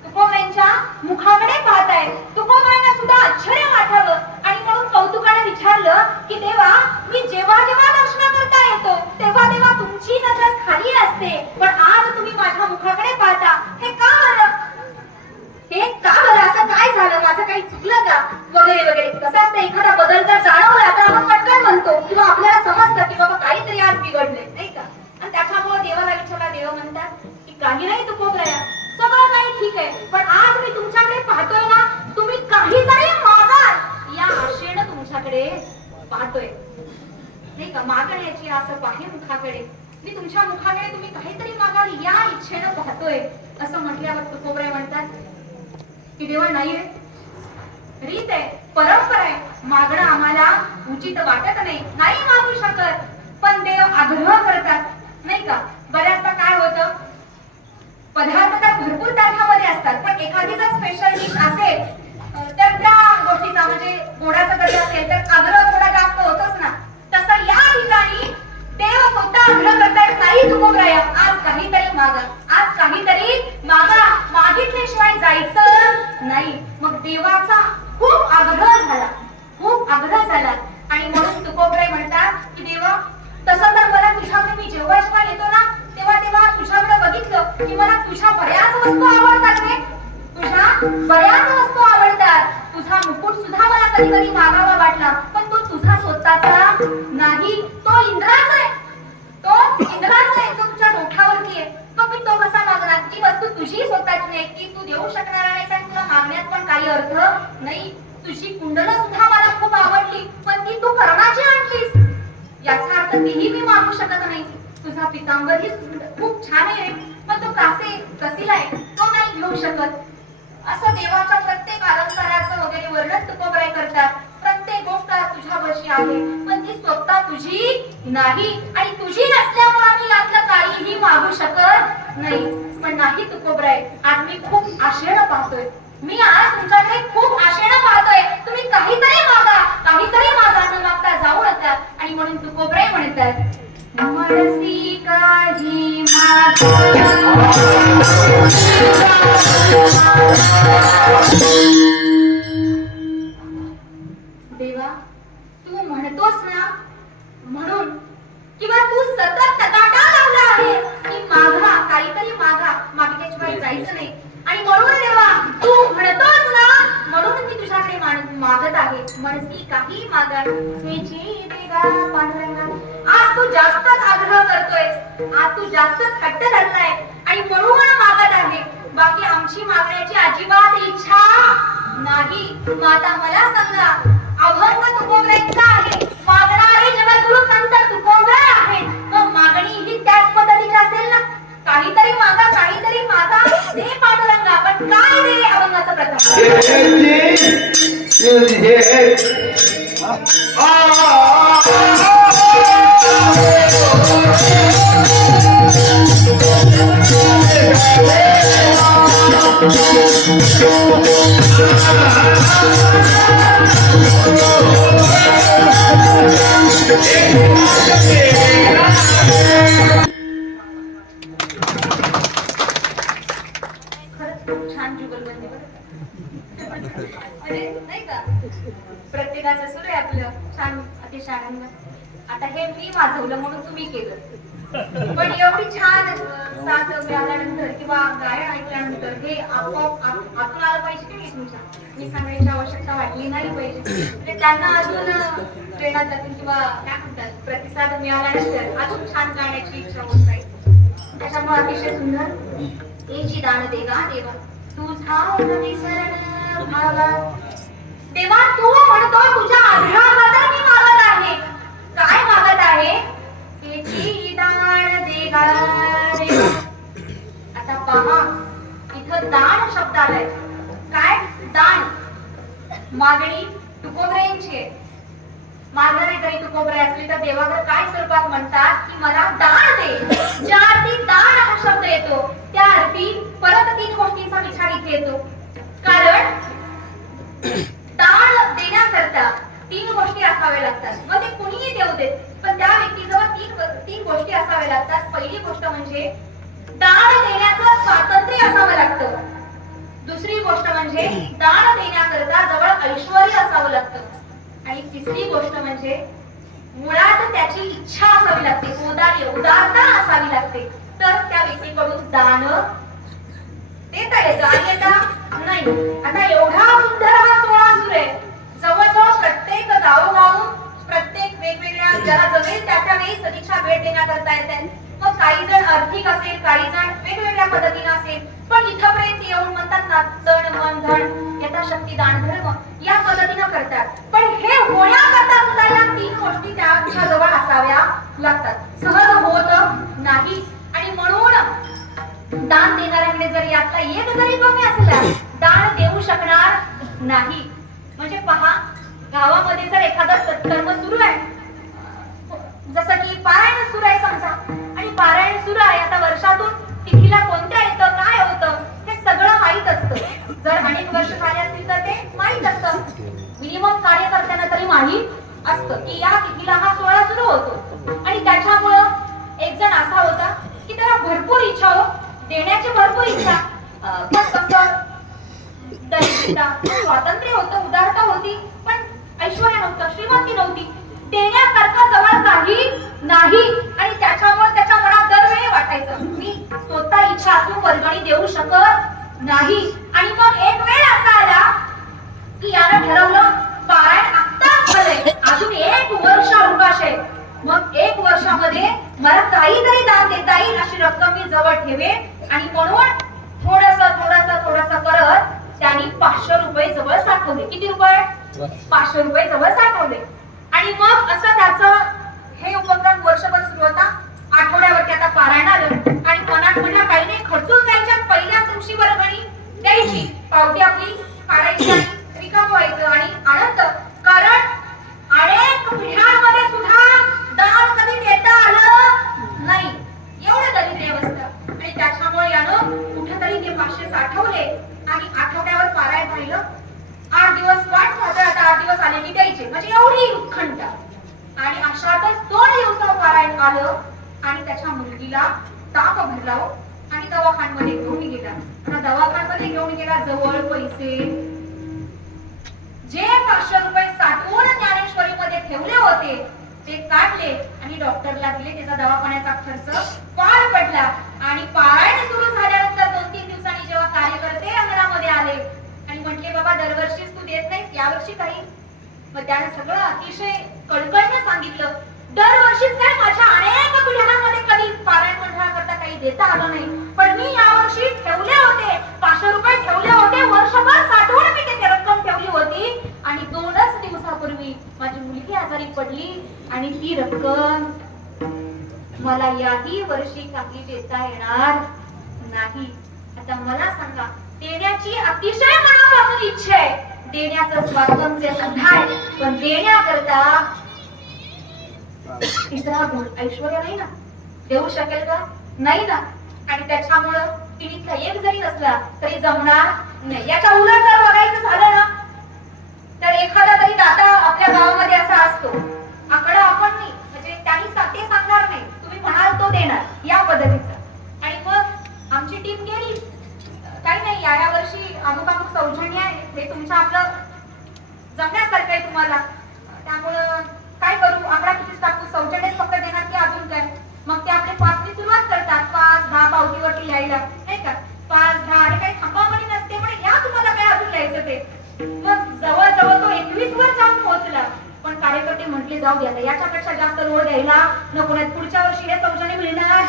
तुकोबरांच्या मुखाकडे पाहतायत. तुकोबरांना सुद्धा आश्चर्य वाटावं आणि म्हणून कौतुकाने विचारलं की देवा, मी जेव्हा जेव्हा दर्शन करता येतो तेव्हा तेव्हा तुमची नजर खाली असते, पण आज तुम्ही माझ्या मुखाकडे पाहता, हे का बरं? हे का बरं? असं काय झालं? माझं काही चुकलं का? वगैरे वगैरे. कसं असतं, एखादा बदल जर जाणवला तर आपण पटकन म्हणतो किंवा आपल्याला समजतं की बाबा काहीतरी आज बिघडलंय, नाही का? आणि त्याच्यामुळे देवाला विचारला. देव म्हणतात की काही नाही तुकोबराया, सगळं काही ठीक आहे, पण आज मी तुमच्याकडे पाहतोय ना, तुम्ही काहीतरी मागाल या आशेनं तुमच्याकडे पाहतोय, नाही का? मागण्याची आस आहे मुखाकडे, मी तुमच्या मुखाकडे तुम्ही काहीतरी मागाल या इच्छेनं पाहतोय. असं म्हटल्यावर तुकोबराय म्हणतात की देवा नाहीये, रीत आहे, परंपरा आहे, मागणं आम्हाला उचित वाटत नाही, नाही मागू शकत. पण देव आग्रह करतात, नाही का? बऱ्याचदा काय होतं, पदार्थ तर भरपूर ताटामध्ये असतात, पण एखादी जर स्पेशल डिश असेल तर त्या गोष्टीचा म्हणजे गोडाचा जर असेल तर आग्रह थोडा जास्त होतोच ना. तसं या ठिकाणी देव स्वतः आग्रह करतात, नाही तुकोबराया, आज काहीतरी मागा, आज काहीतरी मागा, मागितल्याशिवाय जायचं नाही. मग देवाचा खूप आग्रह झाला, खूप आग्रह झाला. आणि म्हणून तुकोबराय म्हणतात की देवा, तसं तर मला तुझ्याकडे मी जेव्हा जेव्हा येतो ना तेव्हा तेव्हा तुझ्याकडे बघितलं की मला तुझ्या बऱ्याच वस्तू आवडतात रे, तुझ्या बऱ्याच वस्तू आवडतात. तुझा मुकुट सुद्धा मला कधी कधी मागावा वाटला, पण तो तुझा स्वतःचा नाही, तो इंद्राचा आहे, तो इंद्राचा आहे, तो तुझ्या डोक्यावरती आहे. मग मी तो कसा मागणार? जी वस्तू तुझी स्वतःची नाही ती तू देऊ शकणार नाही आणि तुला मागण्यात पण काही अर्थ नाही. तुझी कुंडलं सुद्धा मला खूप आवडली, पण ती तू कर्णाची आणलीस, याचा अर्थ तीही मी मागू शकत नाही. तुझा पितांबर ही खूप छान आहे, पण तो कसीला आहे, तो नाही घेऊ शकत. असं देवाच्या प्रत्येक अलंकाराचं वगैरे वर्णन तुकोबराय करतात. प्रत्येक गोष्ट तुझ्यापाशी आहे, पण ती स्वतः तुझी नाही, आणि तुझी नसल्यामुळे मी यातलं काहीही मागू शकत नाही. पण नाही तुकोबराय, आज मी खूप आशेनं पाहतोय, मी आज तुमच्याकडे खूप आशेनं पाहतोय, तुम्ही काहीतरी मागा, काहीतरी मागा, न मागता जाऊ नका. आणि म्हणून तुकोबराय म्हणतात, मनसी काळजी देवा, तू म्हणतोस ना म्हणून, किंवा तू सतत तकाटा लावला आहे की मागा, काहीतरी मागा, मागण्याशिवाय जायचं नाही. आणि म्हणून देवा, तू म्हणतोस ना म्हणून मी तुझ्याकडे मागत आहे. मनसी काही मागा, आज तू जास्तच आग्रह करतोयस, आज तू जास्तच हट्ट धरलाय आणि म्हणून मागत आहे. बाकी आमची मागण्याची अजिबात इच्छा नाही. माता मला सांगा, अभंग तुकोबरायचा आहे, मागणारे जगद्गुरु संत तुकोबराय आहेत, मग मागणी ही त्याच पद्धतीची असेल ना? काहीतरी मागा, काहीतरी मागा, दे पांडुरंगा, पण काय दे? अभंगाचं प्रथम Oh छान जुगलबंदी म्हणजे नाही का प्रत्येकाचं सुरू आहे आपलं छान अतिशय आनंद. आता हे मी वाजवलं म्हणून तुम्ही केलं पण एवढी छान साथ मिळाल्यानंतर किंवा गायन ऐकल्यानंतर हे आपोआप आतून आलं पाहिजे की नाही तुमच्या. मी सांगायची आवश्यकता वाटली नाही पाहिजे म्हणजे त्यांना अजून प्रेरणा जातील किंवा काय म्हणतात प्रतिसाद मिळाल्यानंतर अजून छान गाण्याची इच्छा होत राहील. त्याच्यामुळे अतिशय सुंदर एची दान देवा देवा तुझा विसरण भावा देवा तू म्हणतो तुझ्या आग्रहाखातर मी मागत आहे. काय मागत आहे? एची दान देवा देवा. आता पहा इथं दान शब्द आलाय. काय दान? मागणी तुकोबऱ्यांची आहे. मागणारी जरी तुकोबरे असली तर देवाकडे काय स्वरूपात म्हणतात की मला दान दे. ज्या अर्थी दान हा शब्द येतो त्या अर्थी परत 3 गोष्टींचा विचार इथे येतो. कारण दान देण्याकरता 3 गोष्टी असाव्या लागतात. मग ते कुणीही देऊ देत पण त्या व्यक्तीजवळ 3 गोष्टी असाव्या लागतात. पहिली गोष्ट म्हणजे दान देण्याचं स्वातंत्र्य असावं लागतं. दुसरी गोष्ट म्हणजे दान देण्याकरता जवळ ऐश्वर्य असावं लागतं. आणि तिसरी गोष्ट म्हणजे मुळात त्याची इच्छा असावी लागते, उदारता असावी लागते. तर त्या व्यक्तीकडून दान देता येतं. आणि आता नाही आता एवढा सुंदर हा सोहळा सुरू आहे. जवळजवळ प्रत्येक गावोगावून प्रत्येक वेगवेगळ्या ज्याला जमेल त्या वेळी सदिच्छा भेट देण्याकरता येतात. मग काही जण आर्थिक असेल, काही जण वेगवेगळ्या पद्धतीने असेल, पण इथपर्यंत येऊन म्हणतात ना तन मन धन यथाशक्ती दान धर्म या पद्धतीने करतात. पण हे होण्याकरता सुद्धा या 3 गोष्टी त्यांच्या जवळ असाव्या लागतात. सहज होत नाही. आणि म्हणून दान देणाऱ्यांकडे जर यातला एक जरी कमी असला दान देऊ शकणार नाही. म्हणजे पहा गावामध्ये जर एखादा सत्कर्म सुरू आहे जसं की पारायण सुरू आहे समजा आणि पारायण सुरू आहे आता वर्षातून तिथीला कोणत्या येतं काय होतं हे सगळं माहीत असतं. जर अनेक वर्ष झाले असतील तर ते माहीत असतं. मिनिमम कार्यकर्त्यांना तरी माहीत असतं की या तिथीला हा सोहळा सुरू होतो. आणि त्याच्यामुळं एक जण असा होता की त्याला भरपूर इच्छा हो देण्याची भरपूर इच्छा पण कसं दरिद्रता स्वातंत्र्य होतं, उदारता होती पण ऐश्वर्य नव्हतं, श्रीमंती नव्हती. देण्यासारखं जवळ काही नाही. आणि त्याच्यामुळे त्याच्या मनात दरवेळी वाटायचं मी स्वतः इच्छा असून वर्गणी देऊ शकत नाही. आणि मग एक वेळ असा आला की यानं ठरवलं पारायण आत्ताच झालंय अजून 1 वर्ष अवकाश आहे. मग 1 वर्षामध्ये मला काहीतरी दान देता येईल अशी रक्कम मी जवळ ठेवे. आणि म्हणून थोडस करत त्यांनी 500 रुपये जवळ साठवले. किती रुपये? 500 रुपये जवळ साठवले. आणि मग असं त्याचं हे उपक्रम वर्षभर सुरू होता. आठवड्यावरती आता पारायण आलं आणि मनात म्हणलं काही नाही खर्चून जायच्या पहिल्या दिवशी वर्गणी द्यायची, पावती आपली काढायची आणि रिकाम व्हायचं आणि आनंद. कारण अनेक पिढ्यांमध्ये सुद्धा दान कधी देता आलं नाही. एवढं दरिद्री अवस्था. आणि त्याच्यामुळे यानं कुठेतरी ते 500 साठवले आणि आठवड्यावर पारायण राहिलं. 8 दिवस वाट पाहता आता 8 दिवस आले की द्यायचे म्हणजे एवढी उत्खंठा. आणि अशातच 2 दिवसावर पारायण आलं आणि त्याच्या मुलगीला ताप भरला आणि दवाखान्यामध्ये घेऊन गेला. आता दवाखान्यामध्ये घेऊन गेला जवळ पैसे जे 500 रुपये साठवून ज्ञानेश्वरीमध्ये ठेवले होते ते काढले आणि डॉक्टरला दिले. त्याचा दवाखान्याचा खर्च पार पडला. आणि पारायण सुरू झाल्यानंतर 2-3 दिवसांनी जेव्हा कार्यकर्ते अंगणामध्ये आले आणि म्हटले बाबा दरवर्षीच तू देत नाहीस यावर्षी काही. मग त्याने सगळं अतिशय कळकळीने सांगितलं दरवर्षीच काय माझ्या अनेक पिढ्यांमध्ये कधी पारायण मंडळाकरता काही देता आलं नाही पण मी यावर्षी ठेवले होते 500 रुपये ठेवले होते. वर्षभर साठवून मी ते रक्कम ठेवली होती आणि 2च दिवसापूर्वी माझी मुलगी आजारी पडली आणि ती रक्कम मला याही वर्षी काही देता येणार नाही. आता मला सांगा देण्याची अतिशय मनापासून इच्छा आहे, देण्याचं स्वातंत्र्य सुद्धा आहे पण देण्याकरता तिसरा गुण ऐश्वर्य नाही ना. देऊ शकेल का? नाही ना. आणि त्याच्यामुळं तिन्हीतला एक जरी नसला तरी जमणार नाही. याच्या उलट जर बघायचं झालं ना तर एखादा तरी दाता आपल्या गावामध्ये असा असतो, आकडा आपण नाही म्हणजे त्यांनी ते सांगणार नाही, तुम्ही म्हणाल तो देणार या पद्धतीचा. आणि मग आमची टीम गेली, काही नाही या वर्षी अमुक अमुक सौजन्य आहे, हे तुमचं आपलं जमण्यासारखं आहे तुम्हाला, त्यामुळं काय करू, आकडा कितीच टाकू, सौजन्यच फक्त देणार की अजून काय. मग ते आपले 5 सुरुवात करतात, 5-10 पावतीवरती लिहायला नाही का, 5-10 आणि काही थांबावणी नसते, पण या तुम्हाला काय अजून लिहायचं ते. मग जवळजवळ तो 21 वर जाऊन पोहोचला. पण कार्यकर्ते म्हटले जाऊ द्या, याच्यापेक्षा जास्त लोड द्यायला नको, नाही पुढच्या वर्षी हे सौजन्य मिळणार.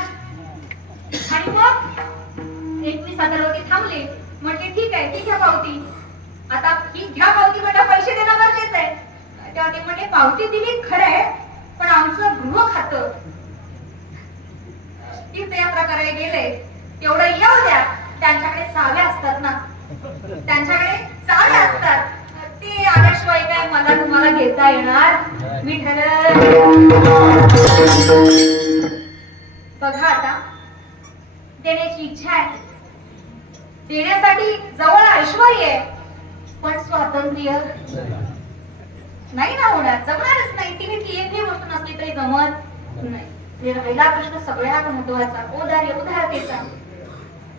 आणि मग 21 वरती थांबले, म्हटले ठीक आहे ती घ्या पावती, आता ही घ्या पावती म्हणजे पैसे देणं गरजेचं आहे. तेव्हा ते म्हटले पावती दिली खरं आहे, पण आमचं गृह खातं त्या प्रकारे गेले, तेवढं येऊ द्या. त्यांच्याकडे चाव्या असतात ना, त्यांच्याकडे चाव्या असतात, ते आल्याशिवाय काय मला तुम्हाला घेता येणार. मी बघा आता देण्याची इच्छा आहे, देण्यासाठी जवळ ऐश्वर्य आहे, पण स्वातंत्र्य नाही ना होणार, जमणारच नाही. तिने ती एकही गोष्ट नसली तरी जमत नाही. राहिला प्रश्न सगळ्यात महत्वाचा, उदारतेचा.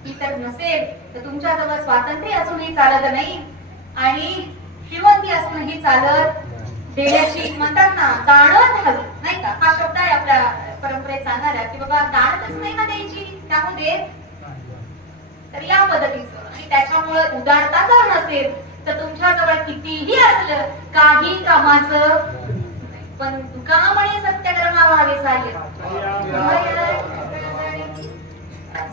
ती तर नसेल तर तुमच्या जवळ स्वातंत्र्य असूनही चालत नाही आणि श्रीमंती असूनही चालत. देण्याची म्हणतात ना, दाणत हवी नाही का, हा शब्द आहे आपल्या परंपरेत सांगणारा की बाबा दाणतच नाही ना द्यायची, त्यामुळे तर या पद्धतीचं. आणि त्याच्यामुळे उदारता जर नसेल तर तुमच्या जवळ कितीही असलं काही कामाचं. पण तुका म्हणे सत्यकर्मा व्हावे साह्य,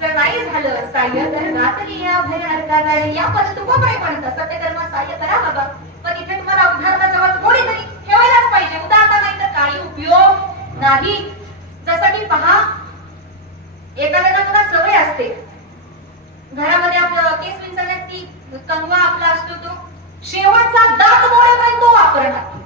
जर नाही झालं साह्य तर रात्री या भय नरका जाणे. या पद्धती तुकोबाई म्हणतात सत्यकर्मा साह्य करा बाबा, पण इथे तुम्हाला उदाहरणाजवळ थोडी तरी ठेवायलाच पाहिजे. उदाहरणा नाही तर काही उपयोग नाही. जसं की पहा, एखाद्याला पुन्हा सवय असते घरामध्ये आपलं केस विंचरण्याची कंगवा आपला असतो, तो शेवटचा दात मोडेपर्यंत तो वापरणार.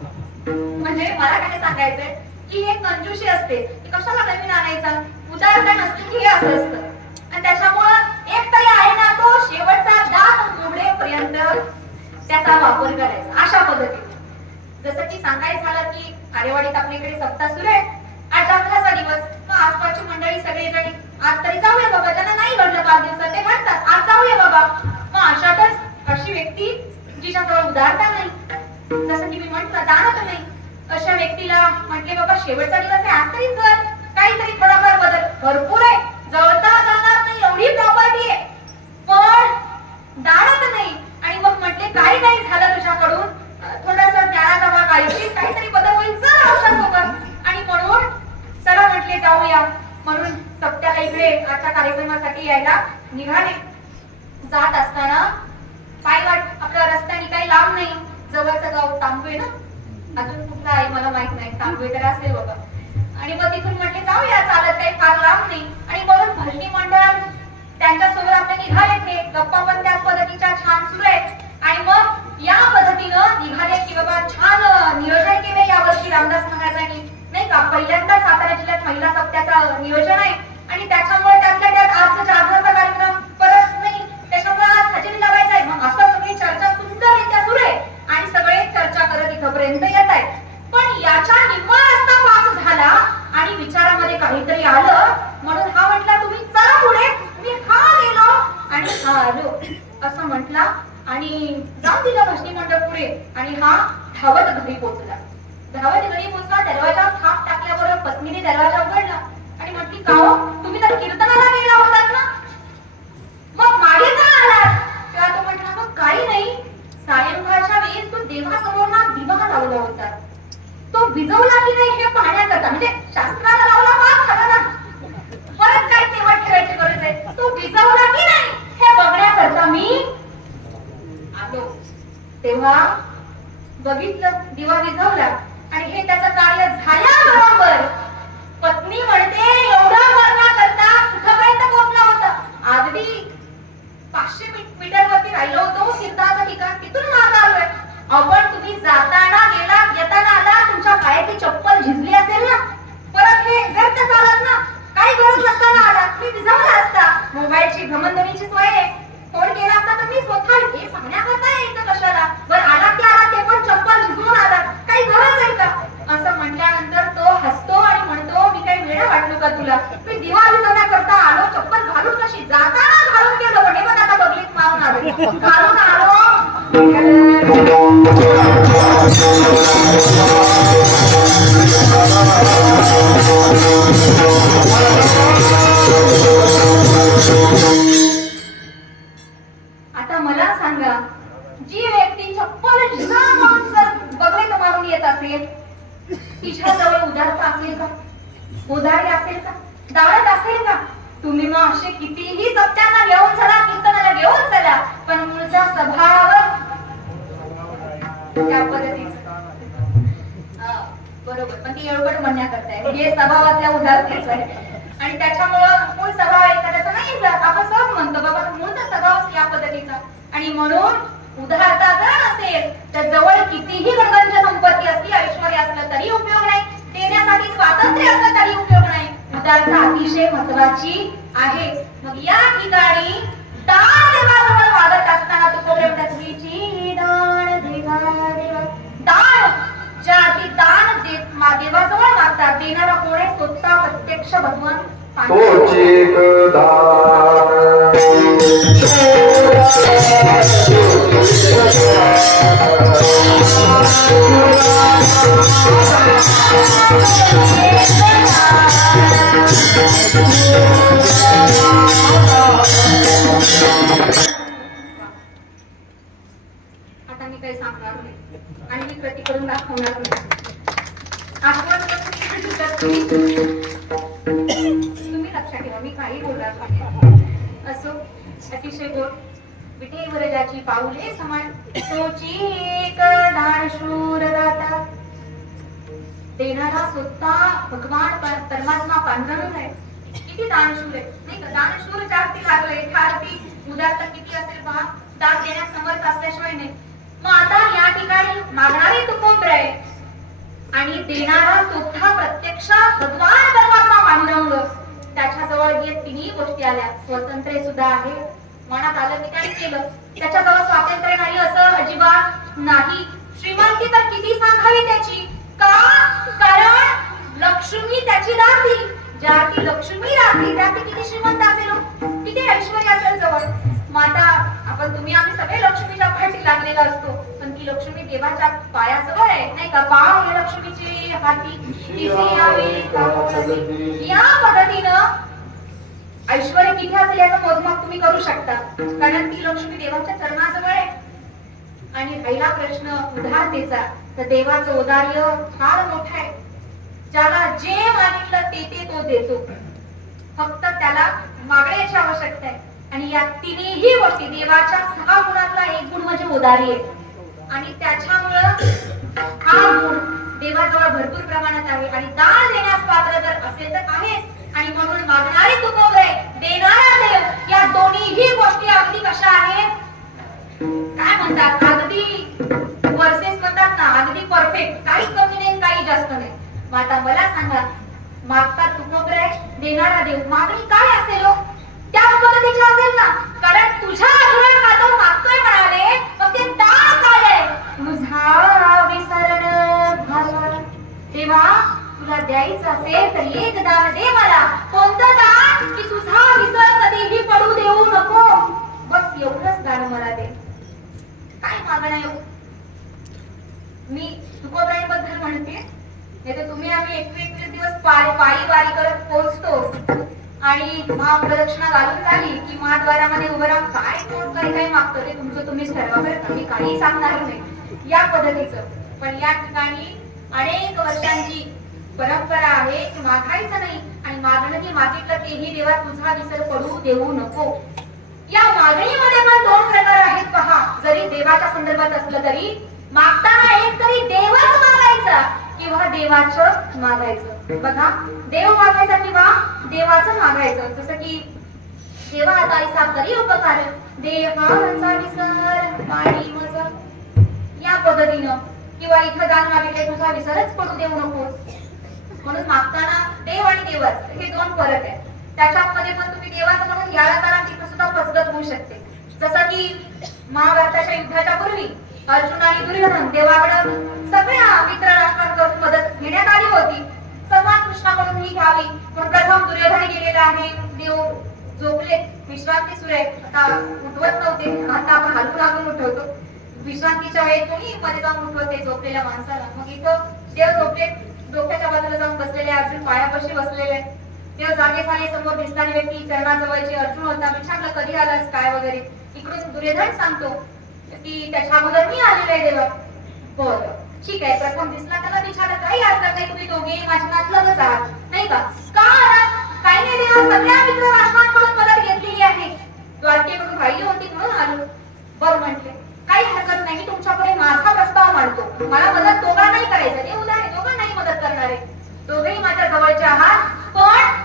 म्हणजे मला काय सांगायचंय की एक कंजूशी असते, कशाला नवीन आणायचा, उदाहरण नसते की हे असं असतं. आणि त्याच्यामुळं एक तरी आहे ना, तो शेवटचा दात मोडेपर्यंत त्याचा वापर करायचा अशा पद्धतीने. जसं की सांगायचं झालं की आरेवाडीत आपल्याकडे सप्ताह सुरू आहे, आज अकराचा दिवस, मग आसपासची मंडळी सगळेजणी आज तरी जाऊया बाबा, त्यांना नाही घडलं 5 दिवसात ते म्हणतात आज जाऊया बाबा. मग अशातच अशी व्यक्ती जिच्याजवळ उदारता नाही, जसं की मी म्हटलं दानत नाही, अशा व्यक्तीला म्हटले बाबा शेवटचा दिवस आहे, आज तरी चल, काहीतरी थोडाफार बदल. भरपूर आहे, जळता जाणार नाही एवढी प्रॉपर्टी आहे, पण दानत नाही. आणि मग म्हटले काही नाही झालं तुझ्याकडून, थोडासा ज्ञानाचा भाग आयुष्य काहीतरी बदल होईल, चल आमच्यासोबत. आणि म्हणून चला म्हटले जाऊया. म्हणून सप्त्याला इकडे आजच्या कार्यक्रमासाठी यायला निघाले. जात असताना पायवाट आपल्या रस्त्याने काही लांब नाही, जवळचं गाव तांबवे ना, अजून कुठलं आहे मला माहित नाही, तांबवे तर असेल बाबा. आणि मग तिथून म्हटले जाऊया चालत, काही फार लांब नाही. आणि म्हणून भजनी मंडळ त्यांच्यासोबत आपले निघाले, ते गप्पा पण त्याच पद्धतीच्या छान सुरू आहेत. आणि मग या पद्धतीनं निघाले की बाबा छान नियोजन केले यावर्षी रामदास महाराजांनी नाही का. पहिल्यांदा सातारा जिल्ह्यात महिला सप्त्याचं नियोजन आहे आणि त्याच्यामुळे त्यातल्या त्यात आजचा जागरणाचा कार्यक्रम परत नाही, त्याच्यामुळे आज हजेरी लावायचा आहे. मग असं सगळी चर्चा सुंदररित्या सुरू आहे आणि सगळे चर्चा करत इथपर्यंत येत आहेत. पण याच्या निम्मा रस्ता पास झाला आणि विचारामध्ये काहीतरी आलं, म्हणून हा म्हटला तुम्ही चला पुढे. मी हा गेलो आणि हा आलो असं म्हटला आणि जाऊन दिलं भजनी मंडळ पुढे. आणि हा धावत घरी पोहोचला. धावत घरी पोहोचला, दरवाजा थाप टाकल्याबरोबर पत्नीने दरवाजा उघडला आणि म्हटली का हो, तुम्ही तर कीर्तनाला गेला होतात ना, मग मागे का आलात? तेव्हा तो म्हटला मग काही नाही, सायंकाळच्या वेळेस तो देवासमोर ना दिवा लावला होता, तो भिजवला की नाही हे पाहण्याकरता, म्हणजे शास्त्राला लावला पास झाला ना, परत काय तेव्हा ठेवायची गरज आहे, तो भिजवला की नाही हे बघण्याकरता मी आलो. तेव्हा बघितलं दिवा विझवला आणि हे त्याचं कार्य झाल्याबरोबर पत्नी म्हणते एवढा करण्याकरता कुठपर्यंत पोहोचला होता, अगदी 500 मीटर वरती राहिलो होतो, सिद्धाचं ठिकाण, तिथून मागे आलोय. आपण तुम्ही जाताना गेला, येताना आला, तुमच्या पायाची चप्पल झिजली असेल ना, परत हे व्यर्थ चालत ना, काही गरज नसताना आला, मी भिजवला असता. मोबाईलची भ्रमणध्वनीची मी दिवा विझवण्याकरता आलो, चप्पल घालून कशी जाताना घालून गेलो, पण हे बघ आता बगलीत मारून आलो, घालून आलो. आता मला सांगा, जी व्यक्ती चप्पल बगलीत मारून येत असेल, तिच्याजवळ उदारता असेल का? उदारी असेल का? दारत असेल का? तुम्ही मग असे कितीही सत्यांना घेऊन चला, कीर्तनाला घेऊन चला, पण मूळचा स्वभाव त्या पद्धतीचा बरोबर, पण ती एवढं म्हणण्याकरता आहे, हे स्वभावातल्या उदारतेच आहे. आणि त्याच्यामुळं मूळ स्वभाव एखाद्याचा नाही जात, आपण सहज म्हणतो बाबा मूळचा स्वभाव या पद्धतीचा. आणि म्हणून उदारता जर नसेल तर जवळ कितीही गणगंज संपत्ती असली, ऐश्वर्य असलं तरी उपयोग नाही, देण्यासाठी स्वातंत्र्य असलं तरी उपयोग नाही. उदारता अतिशय महत्वाची आहे. मग या ठिकाणी दान देवाजवळ मागत असताना तुकोबरे म्हणतात, दान ज्या अति दान देवाजवळ मागतात, देणारा कोण आहे? स्वतः प्रत्यक्ष भगवान. आता मी काही सांगणार नाही आणि मी कृती करून दाखवणार नाही. तुम्ही लक्षात ठेवा, मी काही बोलणार नाही. असो, अतिशय गोड विठे वरजाची पाऊले समान, तोची एक दानशूर दाता. देणारा स्वतः भगवान परमात्मा पांढरवून आहे. किती दानशूर आहे नाही का? दानशूर जास्ती लागले, ठारती उदारता किती असेल पहा, दान देण्यास समर्थ असल्याशिवाय नाही. मग आता या ठिकाणी मागणारे तुकोबरे आहे आणि देणारा स्वतः प्रत्यक्ष भगवान परमात्मा पांडुरंग. त्याच्याजवळ हे तिन्ही गोष्टी आल्या. स्वातंत्र्य सुद्धा आहे, मनात आलं की काय केलं. त्याच्याजवळ स्वातंत्र्य नाही असं अजिबात नाही. श्रीमंती तर किती सांगावी त्याची, का? कारण लक्ष्मी त्याची दासी. ज्या ती लक्ष्मी दासी त्या ती किती श्रीमंत असेल, किती ऐश्वर्य असेल जवळ. माता आपण तुम्ही आम्ही सगळे लक्ष्मीच्या पाठी लागलेला असतो, पण ती लक्ष्मी देवाच्या पायाजवळ आहे नाही का? पाव हे लक्ष्मीची हाती या पद्धतीनं ऐश्वर्य किती असेल याचं मोजमाप तुम्ही करू शकता, कारण ती लक्ष्मी देवाच्या चरणाजवळ आहे. आणि राहिला प्रश्न उदारतेचा, तर देवाचं औदार्य फार मोठं आहे. ज्याला जे मागितलं ते तो देतो, फक्त त्याला मागण्याची आवश्यकता आहे. आणि या तिन्ही गोष्टी देवाच्या 6 गुणातला एक गुण म्हणजे उदारी आहे. आणि त्याच्यामुळं हा गुण देवाजवळ भरपूर प्रमाणात आहे. आणि दान देण्यास पात्र जर असेल तर आहेच. आणि म्हणून मागणारे तुकोबरे, देणारा देव, या दोन्हीही गोष्टी अगदी कशा आहेत, काय म्हणतात, अगदी वर्सेस म्हणतात ना, अगदी परफेक्ट, काही कमी नाही काही जास्त नाही. मग आता मला सांगा, मागतात तुकोबरे, देणारा देव, मागणी काय असेल हो? त्याच पद्धतीची असेल ना, कारण तुझ्या आग्रह खातर मागतोय म्हणाले, मग ते दान काय आहे? तुझा विसरण भाषा. तेव्हा तुला द्यायचं असेल तर एक दान दे मला. कोणतं दान? की तुझा विसर कधीही पडू देऊ नको. बस एवढंच दान मला दे. काय मागणं आहे? मी तुकोबऱ्यांबद्दल म्हणते, नाही तर तुम्ही आम्ही 21 दिवस पायी वारी करत पोहोचतो आणि महाप्रदक्षिणा घालून झाली की महाद्वारामध्ये उभं राहून काय कोण काय मागतो ते तुमचं तुम्हीच ठरवा बरं का, मी काही सांगणार नाही या पद्धतीचं. पण या ठिकाणी अनेक वर्षांची परंपरा आहे की मागायचं नाही, आणि मागणं की मागितलं तेही देवा तुझा विसर पडू देऊ नको. या मागणीमध्ये पण 2 प्रकार आहेत पहा. जरी देवाच्या संदर्भात असलं तरी मागताना एक तरी देवच मागायचा किंवा देवाचं मागायचं. बघा, देव मागायचा किंवा देवाचं मागायचं. जसं की देवा आता करी उपकार देहाचा विसर पाणी मजा, या पद्धतीनं. किंवा इथं दान मागितले तुझा विसरच पडू देऊ नकोस. म्हणून मागताना देव आणि देवच हे 2 फरक आहेत. त्याच्यामध्ये पण तुम्ही देवाचं म्हणून याला जरा तिथं सुद्धा फसगत होऊ शकते. जसं की महाभारताच्या युद्धाच्या पूर्वी अर्जुन आणि दुर्योधन देवाकडे सगळ्या मित्र राष्ट्रांकडून मदत घेण्यात आली होती. भगवान कृष्णाकडून ही घ्यावी पण प्रथम दुर्योधन गेलेला आहे. देव झोपले, विश्रांती सुरू आहे. आता उठवत नव्हते, आता आपण हलून उठवतो. विश्रांतीच्या वेळेत कोणी मध्ये जाऊन उठवते झोपलेल्या माणसाला. मग इथं देव झोपले, डोक्याच्या बाजूला जाऊन बसलेले, अर्जुन पायापाशी बसलेले. तेव्हा जागे झाले, समोर दिसणारी व्यक्ती चरणाजवळची अर्जुन होता. विचारलं कधी आलास काय वगैरे. इकडून दुर्योधन सांगतो की त्याच्या अगोदर मी आलेला आहे देवा. बरं ठीक आहे. प्रथम दिसला त्याला विचारलं काही हरकत नाही, तुम्ही दोघे माझ्या नातलगच आहात नाही का? का आहात? काही नाही देवा, सगळ्या मित्र राष्ट्रांकडून मदत घेतलेली आहे, द्वारकेकडून राहिली होती म्हणून आलो. बरं म्हटले काही हरकत नाही, तुमच्याकडे माझा प्रस्ताव मांडतो. मला मदत दोघांनाही करायचं, देव आहे दोघांनाही मदत करणारे, दोघेही माझ्या जवळचे आहात. पण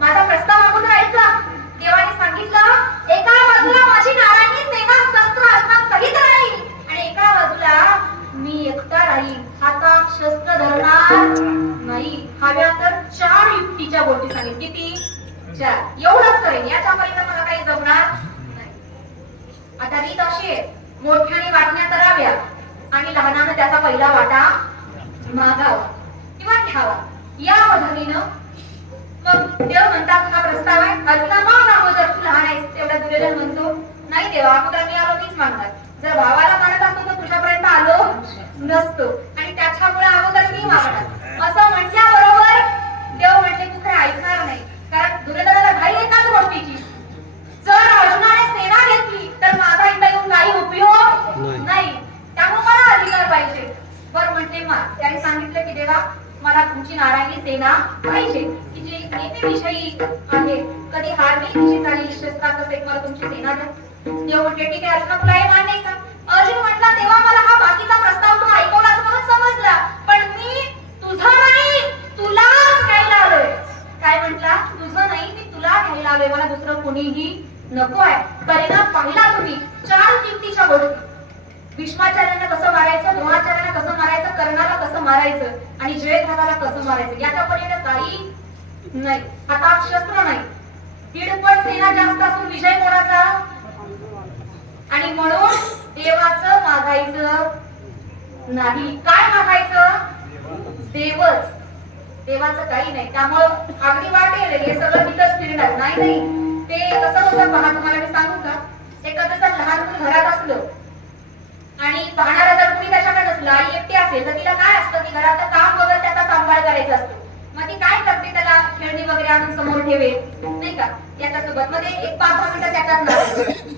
माझा प्रस्ताव अगोदर ऐका. देवाने सांगितलं एका बाजूला माझी नारायणी सेना शस्त्र अस्त्रांसहित राहील आणि एका बाजूला मी एकटा राहील, हातात शस्त्र धरणार नाही. हव्या तर 4 युक्तीच्या गोष्टी सांगेल. किती? 4. एवढंच करेन, याच्यापर्यंत मला काही जमणार नाही. आता रीत अशी आहे, मोठ्याने वाटण्या कराव्या आणि लहानानं त्याचा पहिला वाटा मागावा किंवा घ्यावा. या पद्धतीनं मग देव म्हणतात हा प्रस्ताव आहे, अर्जुना माग अगोदर, तू लहान आहेस. तेवढा दुर्योधन म्हणतो नाही देवा, अगोदर मी आलो मीच मागणार. जर भावाला मानत असतो तर तुझ्यापर्यंत आलो नसतो आणि त्याच्यामुळे अगोदर मी मागणार. असं म्हटल्याबरोबर देव म्हटले तू काही ऐकणार नाही, कारण दुर्योधनाला घाई एकाच गोष्टीची, जर अर्जुनाने सेना घेतली तर माझा इथं येऊन काही उपयोग नाही, त्यामुळे मला अधिकार पाहिजे. बरं म्हटले मा. त्याने सांगितलं की देवा मला तुमची नारायणी सेना पाहिजे की जी नेहमीविषयी आहे, कधी हार नाही तिची झाली, शस्त्राचा सेट मला तुमची सेना द्या. देव म्हटले ठीक आहे, अर्जुन तुला हे मान नाही का? अर्जुन म्हटला तेव्हा मला हा बाकीचा प्रस्ताव तू ऐकवलास म्हणून समजला, पण मी तुझं नाही तुलाच घ्यायला आलोय. काय म्हटला? तुझं नाही मी तुला घ्यायला आलोय, मला दुसरं कोणीही नको आहे. परिणाम पाहिला तुम्ही, 4 किमतीच्या गोष्टी. भीष्माचार्यांना कसं मारायचं, द्रोणाचार्यांना कसं मारायचं, कर्णाला कसं मारायचं आणि जयद्रथाला कसं मारायचं, याच्यापर्यंत काही नाही. हातात शस्त्र नाही, 1.5 सेना जास्त असून विजय कोणाचा? आणि म्हणून देवाचं मागायचं नाही. काय मागायचं? देवच. देवाचं काही नाही. त्यामुळं अगदी वाटेल हे सगळं तिथंच फिरणार नाही. ते कसं होतं पहा, तुम्हाला मी सांगू का? एखादं जर लहान मुलं घरात असलं आणि पाहणारा जर कुणी त्याच्याकडे नसलं, आई एकटी असेल तर तिला काय असतं की घराचं काम वगैरे त्याचा सांभाळ करायचा असतो. मग ती काय करते, त्याला खेळणी वगैरे आणून समोर ठेवेल नाही का, याच्यासोबत मध्ये 1-5 मिनिटं त्याच्यात नारायचं.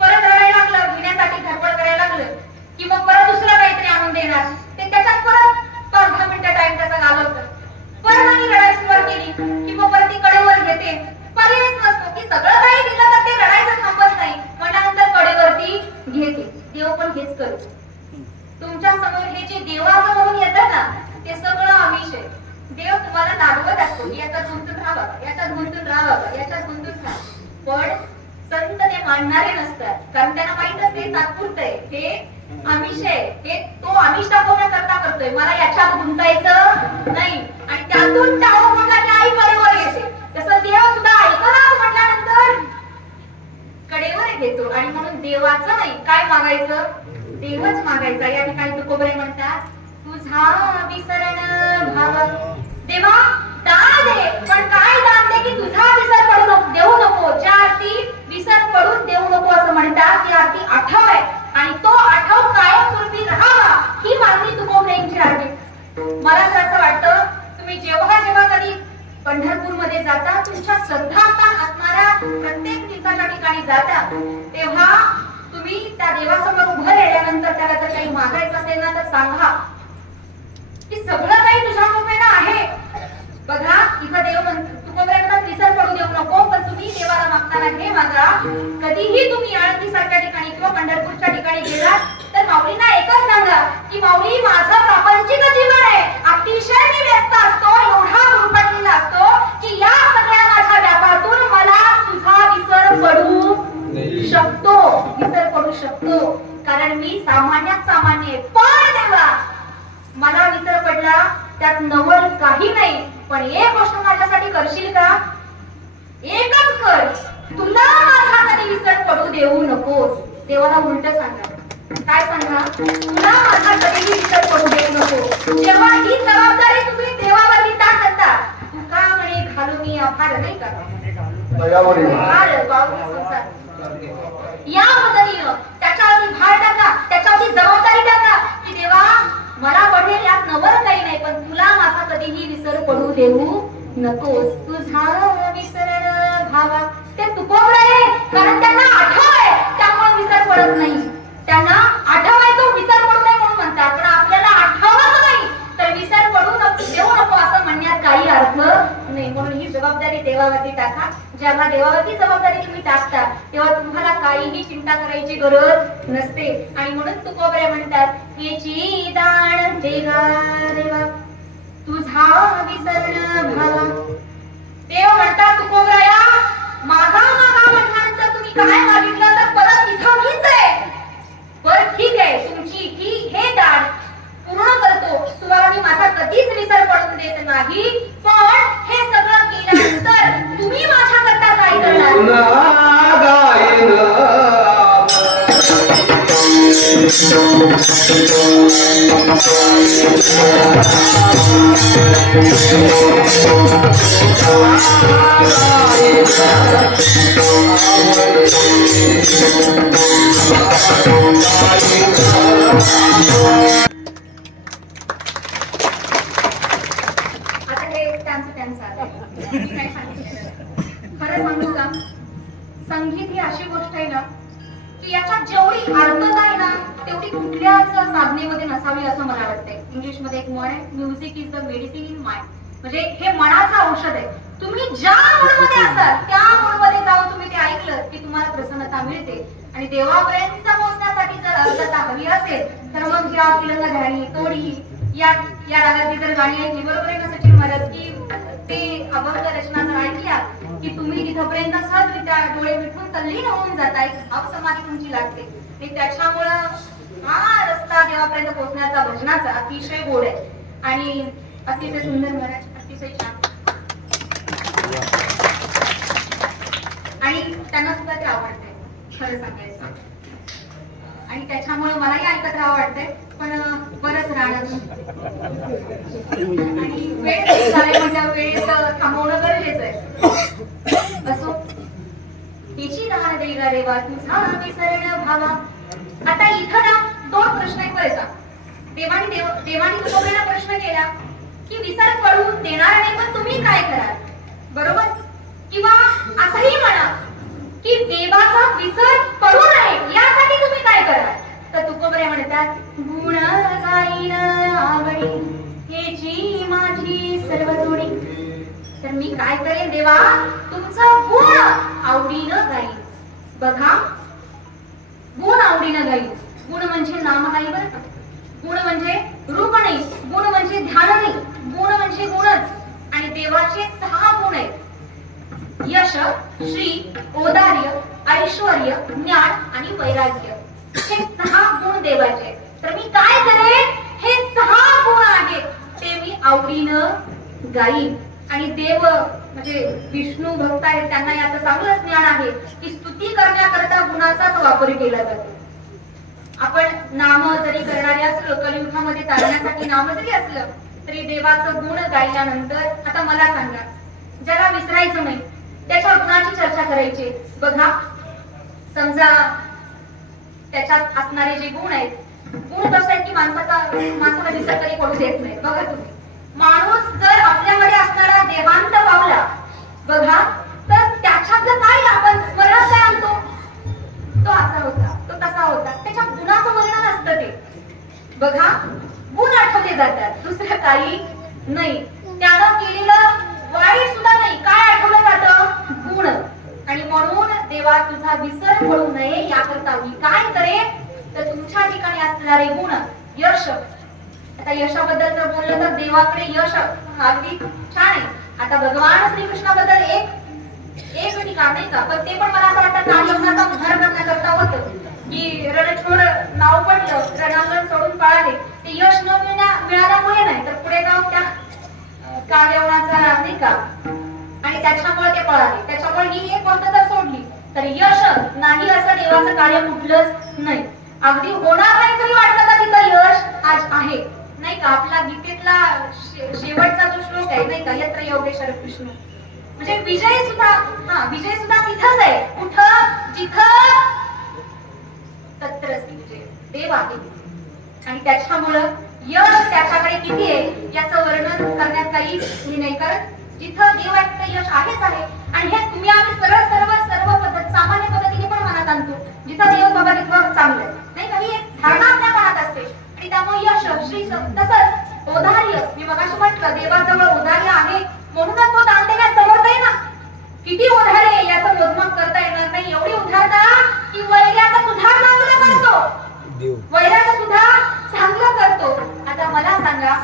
परत रडायला लागलं, घेण्यासाठी धडपड करायला लागलं की मग परत दुसरं काहीतरी आणून देणार, ते त्याच्यात परत 5-10 मिनिटं टाइम त्याचा घालवतं. परत आणि रडायला सुरुवात केली की मग परत ती कडेवर घेते. पर्यायच नसतो की सगळं काही दिलं तर ते रडायचं थांबत नाही, म्हटल्यानंतर कडेवरती घेते. देव पण हेच करतो. तुमच्या समोर हे जे देवाचं म्हणून येतं ना, ते सगळं आमिष आहे. देव तुम्हाला नागवत असतो, याच्यात गुंतून राहा बाबा, याच्यात गुंतून राहा बाबा, याच्यात गुंतून राहा. पण संत ते मानणारे नसतात, कारण त्यांना माहित असते तात्पुरतं आहे, हे आमिष आहे, हे तो आमिष दाखवण्याकरता करतोय, मला याच्यात गुंतायचं नाही. आणि त्यातून टाळू म्हटला की आई कडेवर येते. तसं देव सुद्धा ऐकणार म्हटल्यानंतर कडेवर घेतो. आणि म्हणून देवाचं नाही, काय मागायचं? देवच मागायचा. या ठिकाणी तुकोबरे म्हणतात तुझा विसरण भाव देवा दान दे, पण काय दान दे की तुझा विसर पडू देऊ नको. ज्या आरती विसर पडून देऊ नको असं म्हणतात, ती आरती आठव आहे आणि तो आठव कायमस्वरूपी राहावा, ही मागणी तुकोबरेंची आहे. मला तर असं वाटतं तुम्ही जेव्हा जेव्हा कधी पंढरपूरमध्ये जाता, तुमच्या श्रद्धास्थान असणाऱ्या प्रत्येक तीर्थाच्या ठिकाणी जाता, तेव्हा तुम्ही त्या देवासमोर उभं राहिल्यानंतर त्याला जर काही मागायचं असेल ना तर सांगा की सगळं काही तुझ्या कृपेनं आहे. बघा इथं देव तुकोबऱ्यांना विसर पडू देऊ नको, पण तुम्ही देवाला मागताना हे मागा. कधीही तुम्ही आळंदी सारख्या ठिकाणी किंवा पंढरपूरच्या ठिकाणी गेलात तर माऊलींना एकच सांगा की माऊली माझं प्रापंचिक जीवन आहे, अतिशय मी व्यस्त असतो, एवढा गुरफटलेला असतो की या सगळ्या माझ्या व्यापारातून मला तुझा विसर पडू शकतो, विसर पडू शकतो, कारण मी सामान्यात सामान्य. पण देवा मला विसर पडला त्यात नवल काही नाही, पण एक गोष्ट माझ्यासाठी करशील का? एकच कर, तुला माझा कधी विसर पडू देऊ नकोस. देवाला उलट सांगा. काय सांगा? तुला माझा कधीही विसर पडू देऊ नको. जेव्हा ही जबाबदारी तुम्ही देवावरती टाकता, तुका म्हणे घालू मी आभार नाही का दयावरी भार गावरी संसार या मदनीनं त्याच्यावरती भार टाका, त्याच्यावरती जबाबदारी टाका की देवा मला पडेल यात नवर काही नाही, पण तुला माझा कधीही विसर पडू देऊ नकोस. तुझा विसरण भावा ते तुकोबडं आहे, कारण त्यांना आठव आहे त्यामुळे विसर पडत नाही. त्यांना आठव आहे तो विसर पडू नये म्हणून म्हणतात, पण आपल्याला आठवत नाही तर विसर पडू देऊ नको असं म्हणण्यात काही अर्थ नाही. म्हणून ही जबाबदारी देवावरती टाका. जेव्हा देवावरती जबाबदारी तुम्ही टाकता तेव्हा तुम्हाला काहीही चिंता करायची गरज नसते. आणि म्हणून तुकोबरे म्हणतात हेची दाण देवा देवा तुझा विसरण भावा. देव म्हणतात तुकोबराया मागा मागा म्हटल्यानंतर तुम्ही काय मागितलं तर परत इथं मीच आहे. बरं ठीक आहे, तुमची ही हे दाण पूर्ण करतो, तुम्हाला मी माझा कधीच विसर पडून देत नाही. पण हे सगळं केल्यानंतर तुम्ही माझ्याकरता काय करणार? आता हे त्यांचं खरं सांगू का, संगीत ही अशी गोष्ट आहे ना की याच्यात जेवढी अर्थता आहे ना तेवढी कुठल्याच साधनेमध्ये नसावी असं मला वाटतंय. इंग्लिश मध्ये एक म्हण आहे, music is the medicine in mind. म्हणजे हे मनाचं औषध आहे. तुम्ही ज्या मूडमध्ये असाल त्या मूडमध्ये जाऊन तुम्ही ते ऐकलं की तुम्हाला प्रसन्नता मिळते. आणि देवापर्यंत पोहोचण्यासाठी जर अर्थता हवी असेल तर मग या किलंग ध्यानी तोडी या रागातली जर गाणी ऐकली, बरोबर आहे ना सचिन महाराज, की ते अभंग रचना जर ऐकल्या की तुम्ही तिथपर्यंत सहजरित्या डोळे मिटून तल्लीन होऊन जाताय, भाव समाधी तुमची लागते. आणि त्याच्यामुळं हा रस्ता देवापर्यंत पोहोचण्याचा भजनाचा अतिशय गोड आहे आणि अतिशय सुंदर महाराज, अतिशय छान. आणि त्यांना सुद्धा ते आवडते खरं सांगायचं. आणि त्याच्यामुळे मलाही ऐकत राहावं वाटतंय, पण बरंच राहणार आणि वेळ झाले म्हणजे वेळेत थांबवणं गरजेचं आहे. असो तिची दाण देगा देवा तुझा विसरण भावा. आता इथं ना दोन प्रश्न आहेत बरं का. देवानी तुकोबरेला प्रश्न केला की विसर पडून देणार नाही पण तुम्ही काय कराल, बरोबर? किंवा असंही म्हणा की देवाचा विसर पडू नये यासाठी तुम्ही काय कराल. तर तुकोबरे म्हणतात गुण गाईन आवडी हेची माझी सर्व जोडी. तर मी काय करेन देवा, तुमचं गुण आवडीनं गाईन. बघा गुण आवडीनं गाईन. गुण म्हणजे नाम नाही बरं का, गुण म्हणजे रूप नाही, गुण म्हणजे ध्यान नाही, गुण म्हणजे गुणच. आणि देवाचे 6 गुण आहेत, यश, श्री, औदार्य, ऐश्वर्य, ज्ञान आणि वैराग्य. हे 6 गुण देवाचे. तर मी काय करेन, हे 6 गुण आहेत ते मी आवडीनं गाईन. आणि देव म्हणजे विष्णू भक्त आहेत त्यांना याचं चांगलंच ज्ञान आहे की स्तुती करण्याकरता गुणाचाच वापर केला जातो. आपण नाम जरी करणारे असलो, कलियुगामध्ये चालण्यासाठी नाम जरी असलं तरी देवाचं गुण गायल्यानंतर आता मला सांगा, ज्याला विसरायचं नाही त्याच्या गुणाची चर्चा करायची. बघा समजा त्याच्यात असणारे जे गुण आहेत, गुण कसं आहे की माणसाला विसर कधी पडू देत नाही. बघा तुम्ही, माणूस जर आपल्यामध्ये असणारा देहांत पावला बघा तर त्याच्यातलं काय आपण स्मरणात काय आणतो, तो असा होता, तो तसा होता, त्याच्या गुणाचं वर्णन असतं ते. बघा गुण आठवले जातात, दुसरं काही नाही. त्यानं केलेलं वाईट सुद्धा नाही, काय आठवलं जातं, गुण. आणि म्हणून देवा तुझा विसर पडू नये याकरता मी काय करेन, तर तुमच्या ठिकाणी असणारे गुण, यश. आता यशाबद्दल जर बोललं तर देवाकडे यश अगदी छान आहे. आता भगवान श्रीकृष्णाबद्दल एक ठिकाण नाही का, पण ते पण मला असं वाटतं कालयवनाचा उद्धार करण्याकरता होतं की रणछोड नाव पडलं, रणांगण सोडून पळाले. ते यश न मिळाल्यामुळे नाही तर पुढे जाऊन त्या कालयवनाचा नाही का आणि त्याच्यामुळे ते पळाले. त्याच्यामुळे ही एक गोष्ट जर सोडली तर यश नाही असं देवाचं कार्य कुठलंच नाही. अगदी होणार नाही तरी वाटलं तर तिथं यश आज आहे नाही का. आपला गीतेतला शेवटचा जो श्लोक आहे नाही का, यत्र योगेश्वर कृष्ण, म्हणजे विजय सुद्धा तिथंच आहे. कुठं? जिथं तत्रच विजय देव आहे. आणि त्याच्यामुळं यश त्याच्याकडे किती आहे याचं वर्णन करण्यात काही हे नाही, कारण जिथं देव आहे तिथं यश आहेच आहे. आणि हे तुम्ही आम्ही सर्व पद्धत सामान्य पद्धतीने पण मनात आणतो. जिथं देव बाबा तिथं चांगलं नाही का, ही एक धारणा आपल्या मनात असते. आणि त्यामुळे यश श्री तसंच औदार्य, मी मगाशी म्हटलं देवाजवळ औदार्य आहे म्हणूनच तो दान देण्यास आहे ना. किती उधार आहे याचं मोजमाप करता येणार नाही. एवढी उधारता की वैर्याचा सुद्धा चांगलं करतो, वैराचं सुद्धा चांगलं करतो. आता मला सांगा,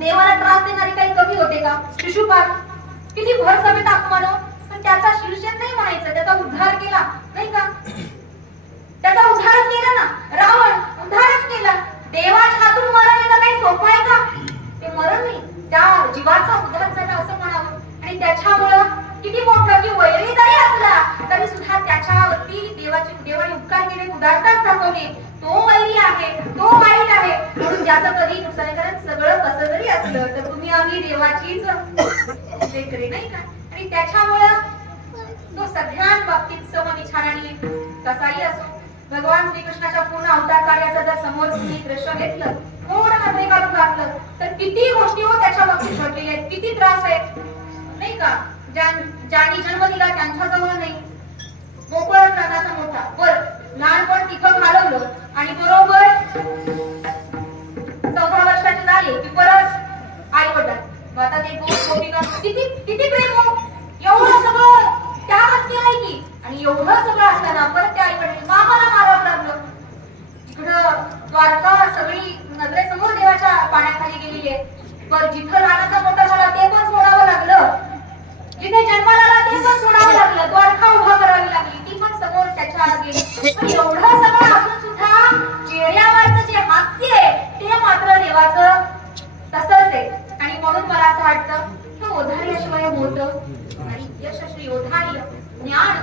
देवाला त्रास देणारी काही कमी होते का? शिशुपाल किती भर समेत अपमान, पण त्याचा शीर्षक नाही म्हणायचं, त्याचा उद्धार केला नाही का? त्याचा उद्धारच केला ना. रावण उद्धारच केला. देवाच्या हातून मरण येणं काही सोपं आहे का? ते मरण नाही, त्या जीवाचा उद्धार झाला असं म्हणावं. आणि त्याच्यामुळं किती मोठा की वैरी जरी असला तरी सुद्धा त्याच्यावरती देवाने उपकार केले, उदारताच दाखवले. तो वैरी आहे, तो वाईट आहे म्हणून ज्याचं कधी नुकसान आहे. कारण सगळं कसं जरी असलं तर तुम्ही आम्ही देवाचीच लेकरे नाही का. आणि त्याच्यामुळं तो सगळ्या बाबतीत समविचाराने कसाही असो. भगवान श्रीकृष्णाच्या पूर्ण अवतार कार्याचं जर समोर तुम्ही दृश्य घेतलं, थोडं मध्ये काढून टाकलं तर किती गोष्टी हो त्याच्या बाबतीत घडलेल्या आहेत, किती त्रास आहेत नाही का. ज्यांनी जन्म दिला त्यांच्याजवळ नाही, गोकुळात नानाचा मोठा बर लहानपण तिथं घालवलं आणि बरोबर 14 वर्षाचे झाले की परत आई वडील आता ते गोपिका किती प्रेम हो, एवढं सगळं त्यागच केलंय की. आणि एवढं सगळं असताना परत त्या आई वडील मामाला मारावं लागलं. इकडं द्वारका सगळी नजरेसमोर देवाच्या पाण्याखाली गेलेली आहे. पण जिथं लहानाचा मोठा झाला ते पण सोडावं लागलं, जिथे जन्माला आला ते पण सोडावं लागलं, द्वारका उभा करावी लागली, ती पण समोर त्याच्या आत गेली. पण एवढं सगळं असून सुद्धा चेहऱ्यावरचं जे हास्य आहे ते मात्र देवाचं तसंच आहे. आणि म्हणून मला असं वाटतं की औदार्याशिवाय होतं आणि यशस्वी औदार्य ज्ञान,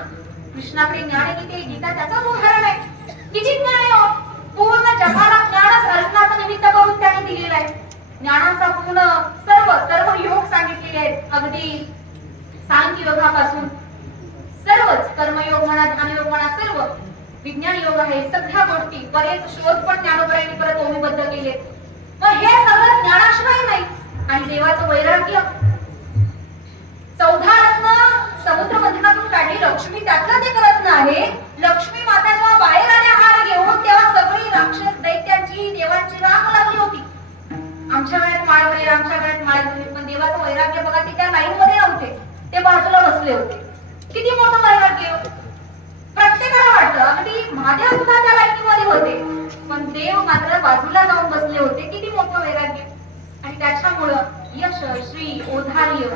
कृष्णाकडे ज्ञान किती, गीता त्याचंच उदाहरण आहे. किती ज्ञान आहे, पूर्ण जगाला ज्ञानच अर्जुनाचं निमित्त करून त्याने दिलेलं आहे. ज्ञानाचा पूर्ण सर्व योग सांगितलेले आहेत, अगदी सांख्य योगापासून सर्वच कर्मयोग म्हणा, ध्यानयोग म्हणा, सर्व विज्ञान योग आहे. सगळ्या गोष्टी बरेच शोध पण ज्ञानोबरायांनी परत ओमीबद्ध केले. मग हे सगळं ज्ञानाशिवाय नाही. आणि देवाचं वैराग्य, 14 रत्न समुद्र मंथनातून काढली लक्ष्मी त्यातलं ते रत्न आहे. लक्ष्मी माता जेव्हा बाहेर आल्या हार घेऊन तेव्हा सगळी राक्षस दैत्यांची देवांची रांग लागली होती. आमच्या वेळेत माळवली, आमच्या वेळेत माळवली, पण देवाचं वैराग्य बघा ते त्या लाईन मध्ये नव्हते, ते बाजूला बसले होते. किती मोठं वैराग्य प्रत्येकाला वाटतं. अगदी महादेव सुद्धा त्या लाईनीमध्ये होते, पण देव मात्र बाजूला जाऊन बसले होते. किती मोठं वैराग्य. आणि त्याच्यामुळं यश, श्री, औदार्य,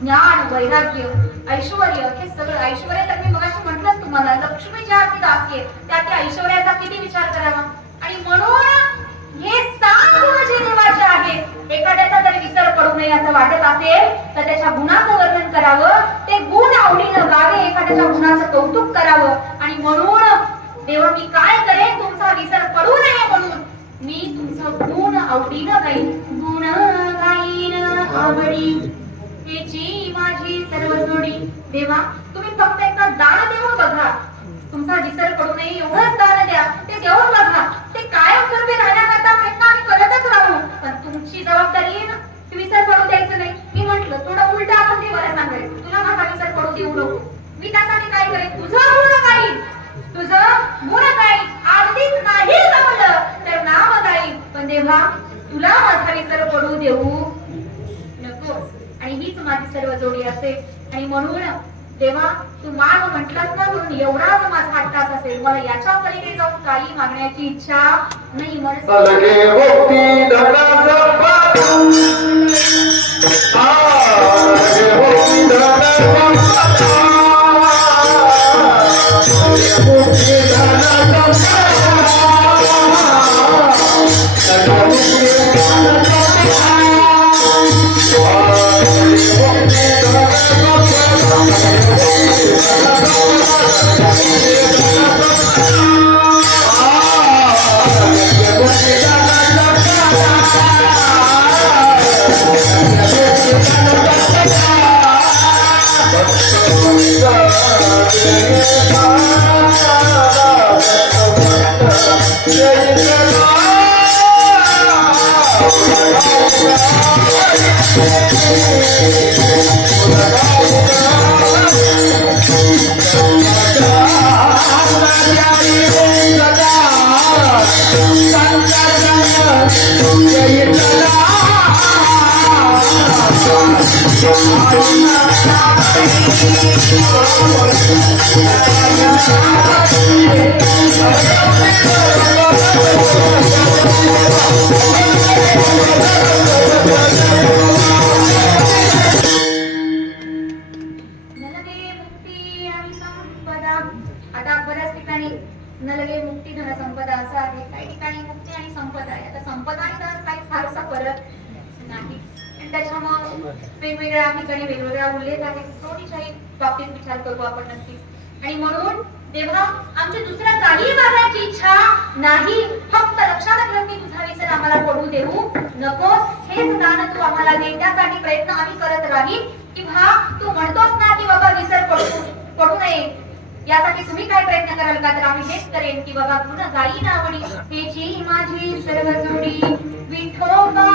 ज्ञान, वैराग्य, ऐश्वर्य, हे सगळं. ऐश्वर्य तर मी मगाशी म्हटलंच तुम्हाला, लक्ष्मीच्या हाती दासी आहे, त्या ऐश्वर्याचा किती विचार करावा. आणि म्हणून हे 7 गुण जे देवाचे आहेत, एखाद्याचा जर विसर पडू नये असं वाटत असेल तर त्याच्या गुणाचं वर्णन करावं, ते गुण आवडीनं गावे, एखाद्याच्या गुणाचं कौतुक करावं. आणि म्हणून देवा मी काय करेन तुमचा विसर पडू नये म्हणून मी तुमचा गुण आवडीनं गाईन. गुण गाईन आवडी हेची माझी सर्व जोडी. देवा तुम्ही फक्त एकदा दान देऊन बघा, तुमचा विसर पडू नये एवढंच दान द्या, ते देऊन बघा. ते कायमस्वरूपी राहण्याकरता प्रयत्न आम्ही करतच राहू, पण तुमची जबाबदारी आहे ना की विसर पडू द्यायचं नाही. मी म्हटलं थोडं उलट आपण देवाला सांगायचं, तुला माझा विसर पडू देऊ नको. मी त्यासाठी काय करेन, तुझं गुण गाईन, तुझं गुण गाईन. अगदीच नाही जमलं तर नाव गाईन, पण देवा तुला माझा विसर पडू देऊ नकोस. आणि हीच माझी सर्व जोडी असेल. आणि म्हणून देवा तू मान म्हटलास ना, म्हणून एवढाच माझा हट्टास असेल. मला याच्या पलीकडे जाऊन काही मागण्याची इच्छा नाही. नलगे मुक्ती धन संपदा असं आहे. काही ठिकाणी मुक्ती आणि संपदा आहे. आता संपदा आणि धन काही फारसा फरक नाही आणि त्याच्यामुळे वेगवेगळ्या ठिकाणी वेगवेगळा उल्लेख आहे. थोडीशाही बाबतीत विचार करू आपण नक्की. आणि म्हणून तेव्हा आमची दुसऱ्या काही मागण्याची इच्छा नाही. फक्त लक्षात ठेव की तुझा विसर आम्हाला पडू देऊ नकोस. हेच दान तू आम्हाला दे. त्यासाठी प्रयत्न आम्ही करत राहील. किंवा तू म्हणतोस ना की बाबा विसर पडू नये, यासाठी तुम्ही काय प्रयत्न कराल का? तर आम्ही हेच करेन की बाबा गुण गाई नावडी हे जी माझी सर्व जोडी विठोबा.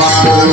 Bye.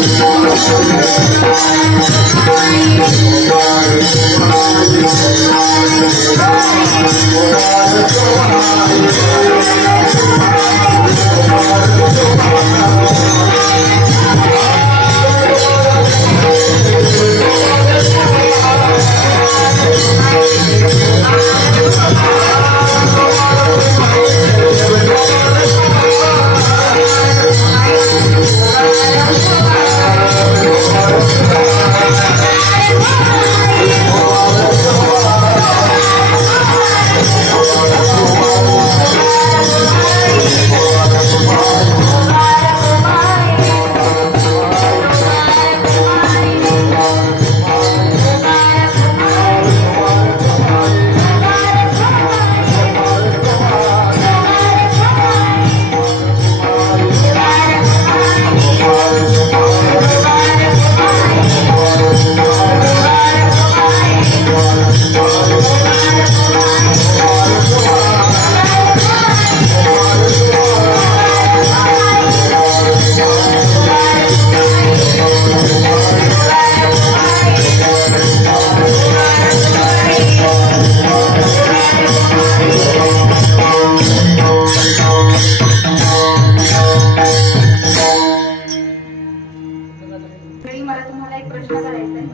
प्रश्न करायचा आहे.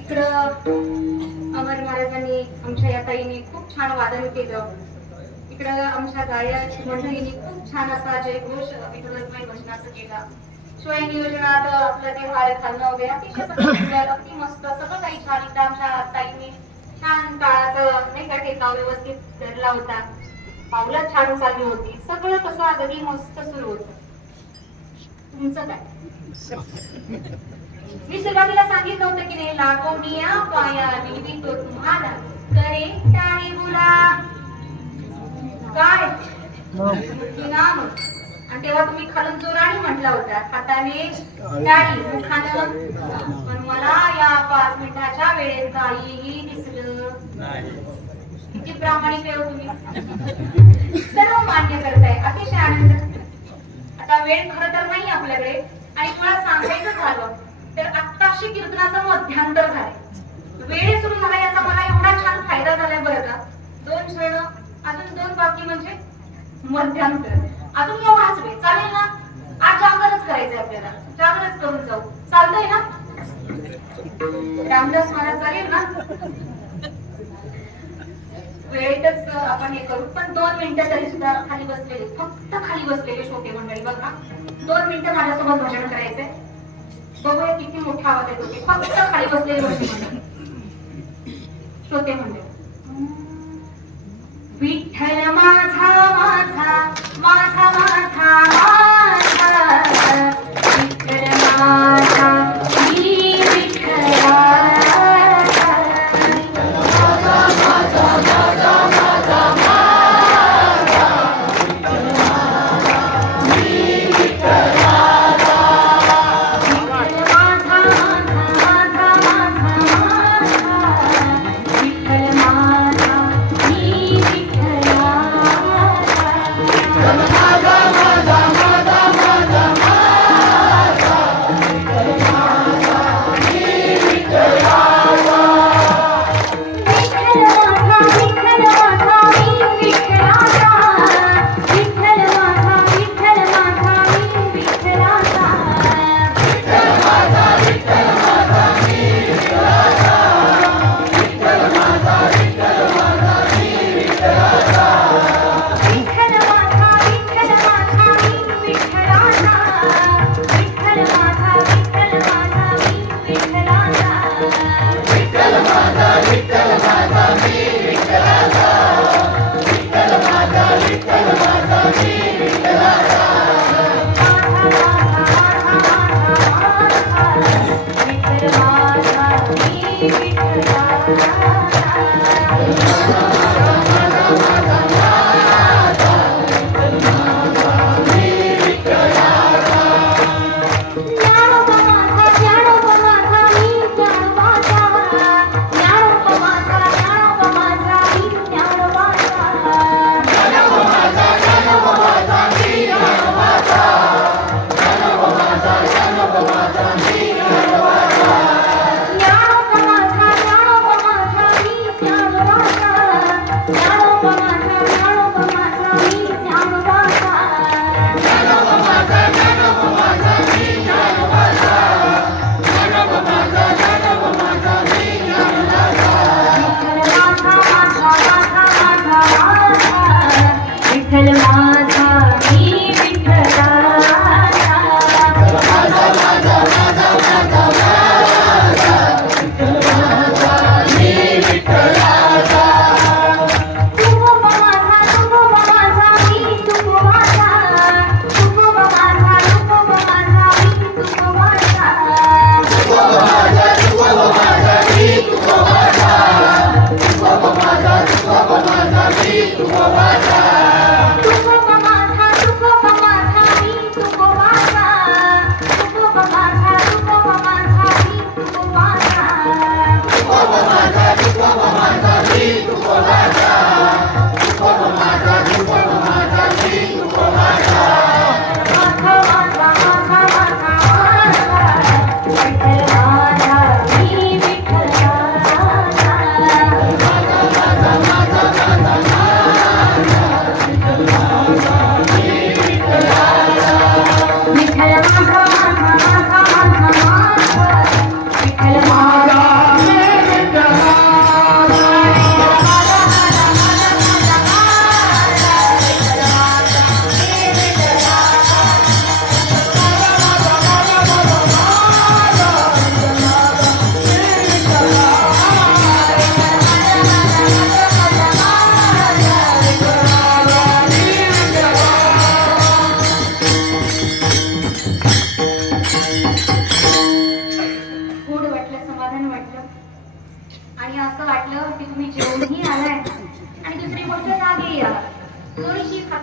इकडं अमर महाराजांनी आमच्या या ताईने खूप छान वादन केलं. इकडं आमच्या गायक मंडळींनी खूप छान असा जयघोष विठ्ठलमय भजनाचा केला. शिवाय नियोजनात आपलं ते हार घालणं वगैरे अतिशय सुंदर, अगदी मस्त सगळं काही छान. इकडं आमच्या ताईने छान काळाचं नाही का टेकाव व्यवस्थित धरला होता. पावलं छान चालली होती. सगळं कसं अगदी मस्त सुरू होतं. तुमचं काय? मी सुरुवातीला सांगितलं होतं की नाही, लागोनिया पाया निवितो तुम्हाला करे टाळी बुला काय नाम. आणि तेव्हा तुम्ही खालून जोराने म्हटला होता, हाताने टाळी मुखानं. पण मला या 5 मिनिटाच्या वेळेत काहीही दिसलं नाही. किती प्रामाणिक आहे तुम्ही, सर्व मान्य करताय, अतिशय आनंद. आता वेळ खरं तर नाही आपल्याकडे. आणि मला सांगायचं झालं तर आत्ताशी कीर्तनाचं मध्यांतर झालंय. वेळ सुरू झाला याचा मला एवढा छान फायदा झालाय बरं का. 2 क्षण अजून 2 बाकी म्हणजे मध्यांतर. अजून एवढाच वेळ चालेल ना. आज जागरणच करायचंय आपल्याला, जागरणच करून जाऊ. चालतंय ना रामदास महाराज, चालेल ना. वेळेतच आपण हे करू. पण 2 मिनिटं तरी सुद्धा खाली बसलेले, फक्त खाली बसलेले श्रोते मंडळी बघा, 2 मिनिटं माझ्यासोबत भजन करायचंय. बघूया किती मोठा आवाज येत होते. फक्त खाली बसलेले श्रोते मंडळी. विठ्ठल माझा माझा माझा माझा माझा विठ्ठल माझा मी विठ्ठला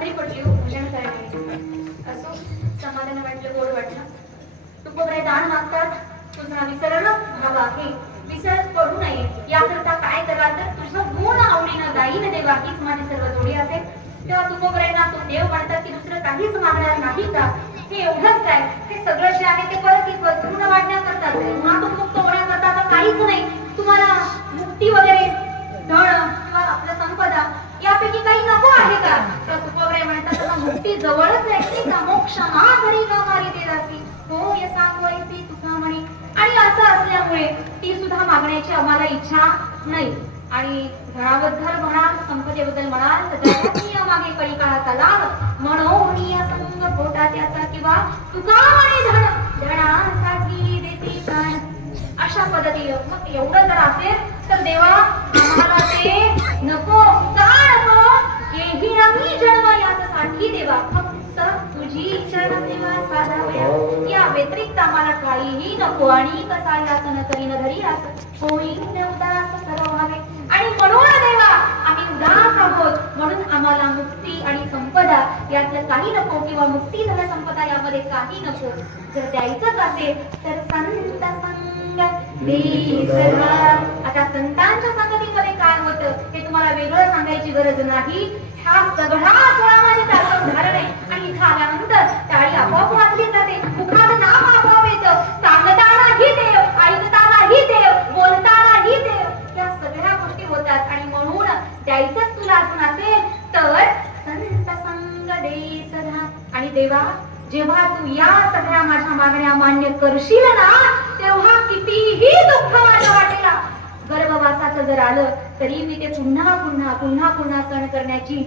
बरी पडली हो भजन करायला. असो समाधान वाटलं, गोड वाटलं. तुकोबराय दान मागतात, तुझा विसरण भाव आहे, विसरत पडू नये याकरता काय करा तर तुझं गुण आवडीनं गाईन देवा हीच माझी सर्व जोडी असेल. तेव्हा तुकोबरायना तो देव म्हणतात की दुसरं काहीच मागणार नाही का, हे एवढंच काय, हे सगळं जे आहे ते परत पूर्ण वाढण्याकरताच आहे, गुणातून मुक्त होण्याकरता काहीच नाही. तुम्हाला मुक्ती वगैरे धन किंवा आपलं संपदा यापैकी काही नको आहे का. तर तुकोबराय म्हणतात मुक्ती जवळच आहे का, मोक्ष ना घरी का मारी देवासी हो या सांगवायची तुका म्हणे. आणि असं असल्यामुळे ती सुद्धा मागण्याची आम्हाला इच्छा नाही. आणि धनाबद्दल म्हणाल, संपदेबद्दल म्हणाल तर मागे कळी काळाचा लाभ म्हणून या संग पोटा त्याचा किंवा तुका म्हणे धन धनासाठी देते प्राण. अशा पद्धतीने मग एवढं जर असेल तर देवा आम्हाला ते नको का नको, हेही आम्ही जन्म यासाठी देवा फक्त तुझी चरण सेवा साधाव्या, या व्यतिरिक्त आम्हाला काहीही नको. आणि कसा याचन करीन धरी रास होईन उदास सर्व व्हावे. आणि म्हणून देवा आम्ही उदास आहोत, म्हणून आम्हाला मुक्ती आणि संपदा यातलं काही नको किंवा मुक्ती धन संपदा यामध्ये काही नको. जर द्यायचंच असेल तर संत संग आता संतांच्या संगतीमध्ये काय होतं हे तुम्हाला वेगळं सांगायची गरज नाही. हा सगळा सोळामध्ये त्याचं उदाहरण आहे. आणि इथं आल्यानंतर टाळी आपोआप वाजली जाते, मुखात नाम आपोआप येतं, सांगतानाही देव, ऐकतानाही देव, बोलतानाही देव, या सगळ्या गोष्टी होतात. आणि म्हणून द्यायचंच तुला अजून असेल तर संत संग दे सदा. आणि देवा जेव्हा तू या सगळ्या माझ्या मागण्या मान्य करशील ना, तेव्हा कितीही दुःख माझ्या वाटेला गर्भवासाचं जर आलं तरी मी ते पुन्हा पुन्हा पुन्हा पुन्हा सहन करण्याची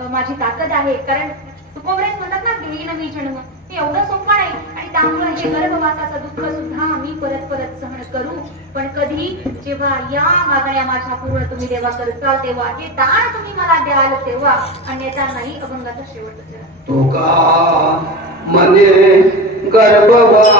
माझी ताकद आहे. कारण तुकोबराय म्हणतात ना घेईन मी जन्म, हे एवढं सोपं नाही. आणि त्यामुळे हे गर्भवासाचं दुःख सुद्धा मी परत परत सहन करू. पण कधी जेव्हा या मागण्या माझ्या पूर्ण तुम्ही देवा करताल तेव्हा, हे दान तुम्ही मला द्याल तेव्हा, अन्यथा नाही. अभंगाचा शेवट तुका मने गर्भवास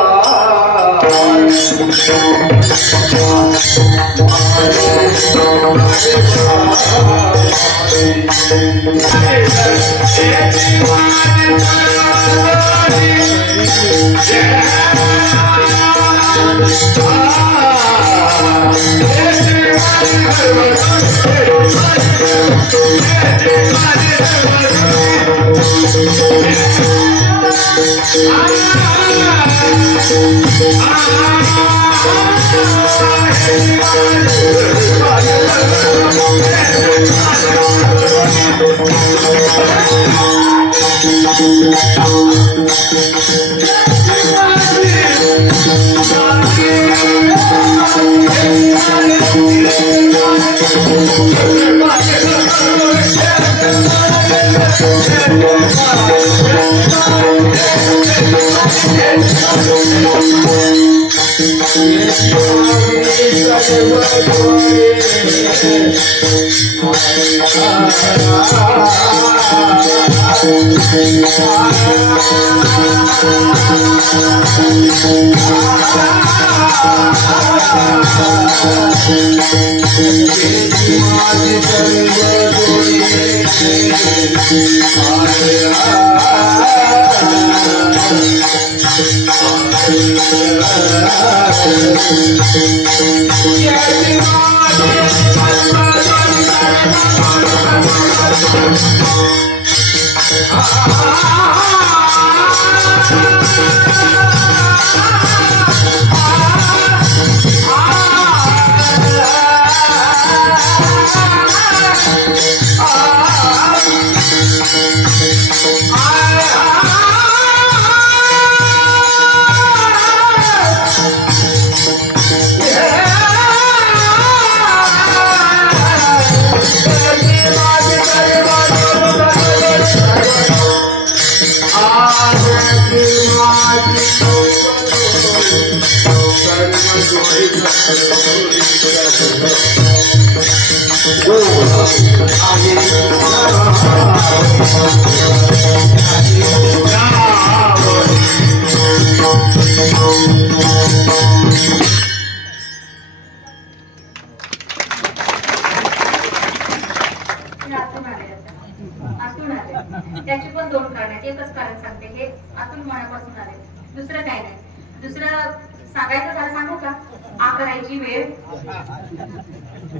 आतून आले. त्याची पण दोन कारण आहेत. एकच कारण सांगते, हे आतून मनापासून आले, दुसरं काय नाही. दुसरं सांगायचं झालं सांगू का? आ करायची वेळ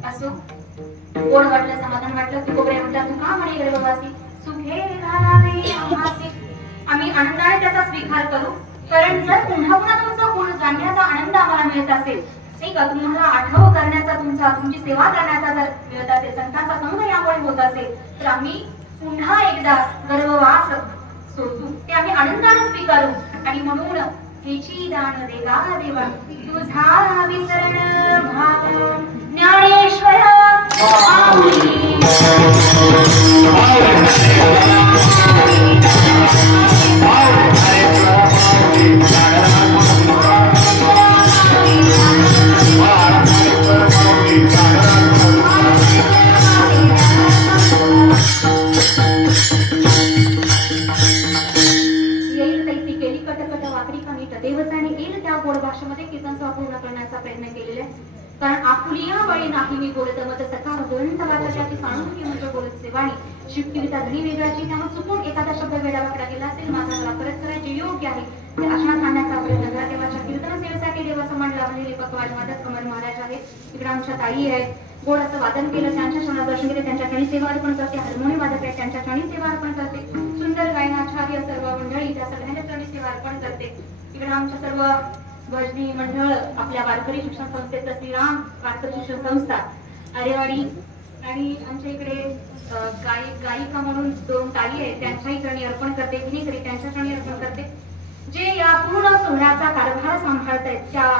असो, गोड वाटलं, समाधान वाटलं की कोबरे म्हणतात, तू का म्हणे गर्भवासी सुखे घालावे आम्हासी. आम्ही आनंदाने त्याचा स्वीकार करू, कारण जर पुन्हा पुन्हा तुमचा गुण जाणण्याचा आनंद आम्हाला मिळत असेल, नाही का, तुम्हाला आठव करण्याचा, तुमची सेवा करण्याचा जर मिळत असेल, संतांचा संग यामुळे होत असेल, तर आम्ही पुन्हा एकदा गर्भवास सोसू, ते आम्ही आनंदाने स्वीकारू. आणि म्हणून हेची दान देगा देवा तुझा विसरण भाव ज्ञानेश्वर पूर्ण करण्याचा प्रयत्न केलेला आहे. कारण आपुलिया वळी नाही मी बोलत मत सखा गंध वादाची साणुकी म्हणजे बोलत सेवाणी शिवकिरीता धनी वेगळाची, त्यामुळे चुकून एखादा शब्द वेडावाकडा गेला असेल, माझा मला परत करायचे योग्य आहे. ते अशा खाण्याचा प्रयत्न करा. देवाच्या कीर्तन सेवेसाठी देवाचं मन लावलेले पकवाज वादक कमल महाराज आहेत, तिकडे आमच्या ताई आहेत, गोड असं वादन केलं, त्यांच्या क्षणात दर्शन घेते, त्यांच्या क्षणी सेवा अर्पण करते. हार्मोनियम वादक आहेत, त्यांच्या क्षणी सेवा अर्पण करते. सुंदर गायनाचार्य सर्व मंडळी त्या सगळ्यांच्या क्षणी सेवा अर्पण करते. तिकडे आमच्या सर्व भजनी मंडळ, आपल्या वारकरी शिक्षण संस्थेचं श्रीराम वारकरी शिक्षण संस्था आरेवाडी, आणि आमच्या इकडे गायिका म्हणून दोन ताई आहेत, त्यांच्याही चरणी अर्पण करते. विनीकरी त्यांच्या चरणी अर्पण करते. जे या पूर्ण सोहळ्याचा कारभार सांभाळतायत त्या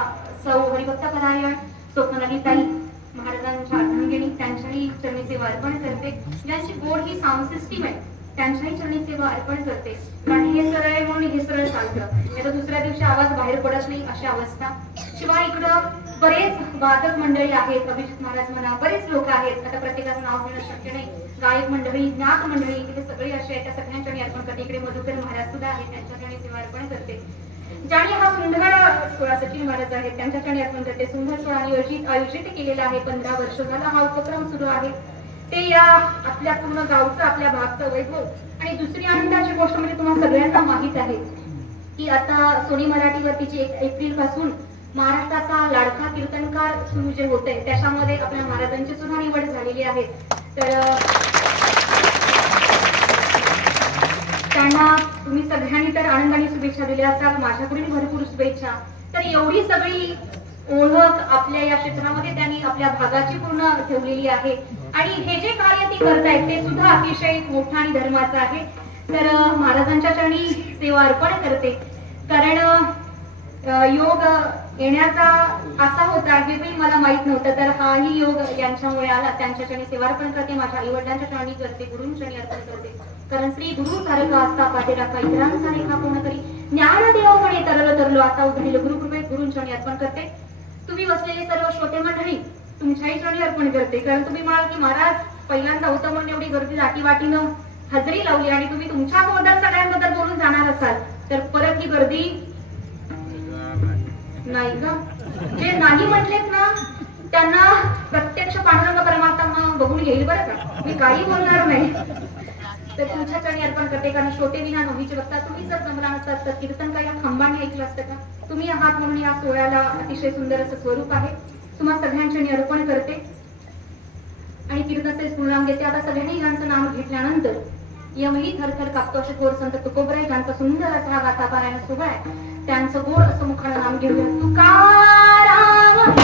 सौ हरिभक्त परायण स्वप्नाली ताई महाराजांच्या अर्धांगिनी, त्यांच्याही चरणी सेवा अर्पण करते. ज्यांची गोड ही साऊंड सिस्टीम आहे, त्यांच्याही चरणी सेवा अर्पण करते. कारण हे सरळ आहे म्हणून हे सरळ चालतं, याचा दुसऱ्या दिवशी आवाज बाहेर पडत नाही अशी अवस्था. शिवाय इकडं बरेच वादक मंडळी आहेत, अभिजित महाराज म्हणा, बरेच लोक आहेत, आता प्रत्येकाचं नाव घेणं शक्य नाही. गायक मंडळी, ज्ञात मंडळी, इथे सगळे असे आहेत, त्या सगळ्यांच्या अर्पण करते. इकडे मधुकर महाराज सुद्धा आहेत, त्यांच्याकडे सेवा अर्पण करते. ज्याने हा सुंदर सोहळा सचिन महाराज आहेत, त्यांच्याकडे अर्पण करते. सुंदर सोहळा आयोजित केलेला आहे. 15 वर्ष झाला हा उपक्रम सुरू आहे. ते या आपल्या पूर्ण गावचं, आपल्या भागचं वैभव. आणि दुसरी आनंदाची गोष्ट म्हणजे तुम्हाला सगळ्यांना माहित आहे की आता सोनी मराठीवरतीची 1 एप्रिल पासून महाराष्ट्राचा लाडका कीर्तनकार सुरू जे होते, त्याच्यामध्ये आपल्या महाराजांची सुद्धा निवड झालेली आहे. तर त्यांना तुम्ही सगळ्यांनी तर आनंदाने शुभेच्छा दिल्या असाल, माझ्याकडून भरपूर शुभेच्छा. तर एवढी सगळी ओळख आपल्या या क्षेत्रामध्ये त्यांनी आपल्या भागाची पूर्ण ठेवलेली आहे. आणि हे जे कार्य ती करतायत ते सुद्धा अतिशय मोठं आणि धर्माचं आहे. तर महाराजांच्या चरणी सेवा अर्पण करते. कारण योग येण्याचा असा होता हे मला माहित नव्हतं, तर हाही योग यांच्यामुळे आला. त्यांच्या चरणी सेवा अर्पण करते, माझ्या आई वडिलांच्या चरणी करते, गुरूंच्या चरणी अर्पण करते. कारण श्री गुरु सारखा असता पाठीराखा इतरांचा रेखा पूर्ण करी ज्ञान देव म्हणे तरल तरलो आता उघडले गुरुकृपे गुरूंच्या चरणी अर्पण करते. तुम्ही बसलेले सर्व श्रोते मंडळी तुमच्याही चरणी अर्पण करते. कारण तुम्ही म्हणाल की महाराज पहिल्यांदा होतं म्हणून एवढी गर्दी दाटीवाटीनं हजेरी लावली आणि तुम्ही तुमच्याबद्दल सगळ्यांबद्दल बोलून जाणार असाल, तर परत ही गर्दी नाही का? जे नाही म्हटलेत ना त्यांना प्रत्यक्ष पांडुरंग परमात्मा बघून घेईल बरं का, मी काही बोलणार नाही. तर तुमच्या चरणी अर्पण करते. कारण श्रोते विना नवीचे बघता. तुम्ही जर जमला नसतात तर कीर्तन काय या खंबाने ऐकलं असतं का? तुम्ही आहात म्हणून या सोहळ्याला अतिशय सुंदर असं स्वरूप आहे. तुम्हा सगळ्यांच्या अर्पण करते आणि कीर्तनाचे पूर्णांग देते. आता सगळ्यांनी ज्यांचं नाव घेतल्यानंतर यमही थरथर कापतो असे थोर संत तुकोबराय ज्यांचा सुंदर असा हा गाथा पारायण सोहळा आहे, त्यांचं गोड असं मुखानं नाम घेऊया. तुकाराम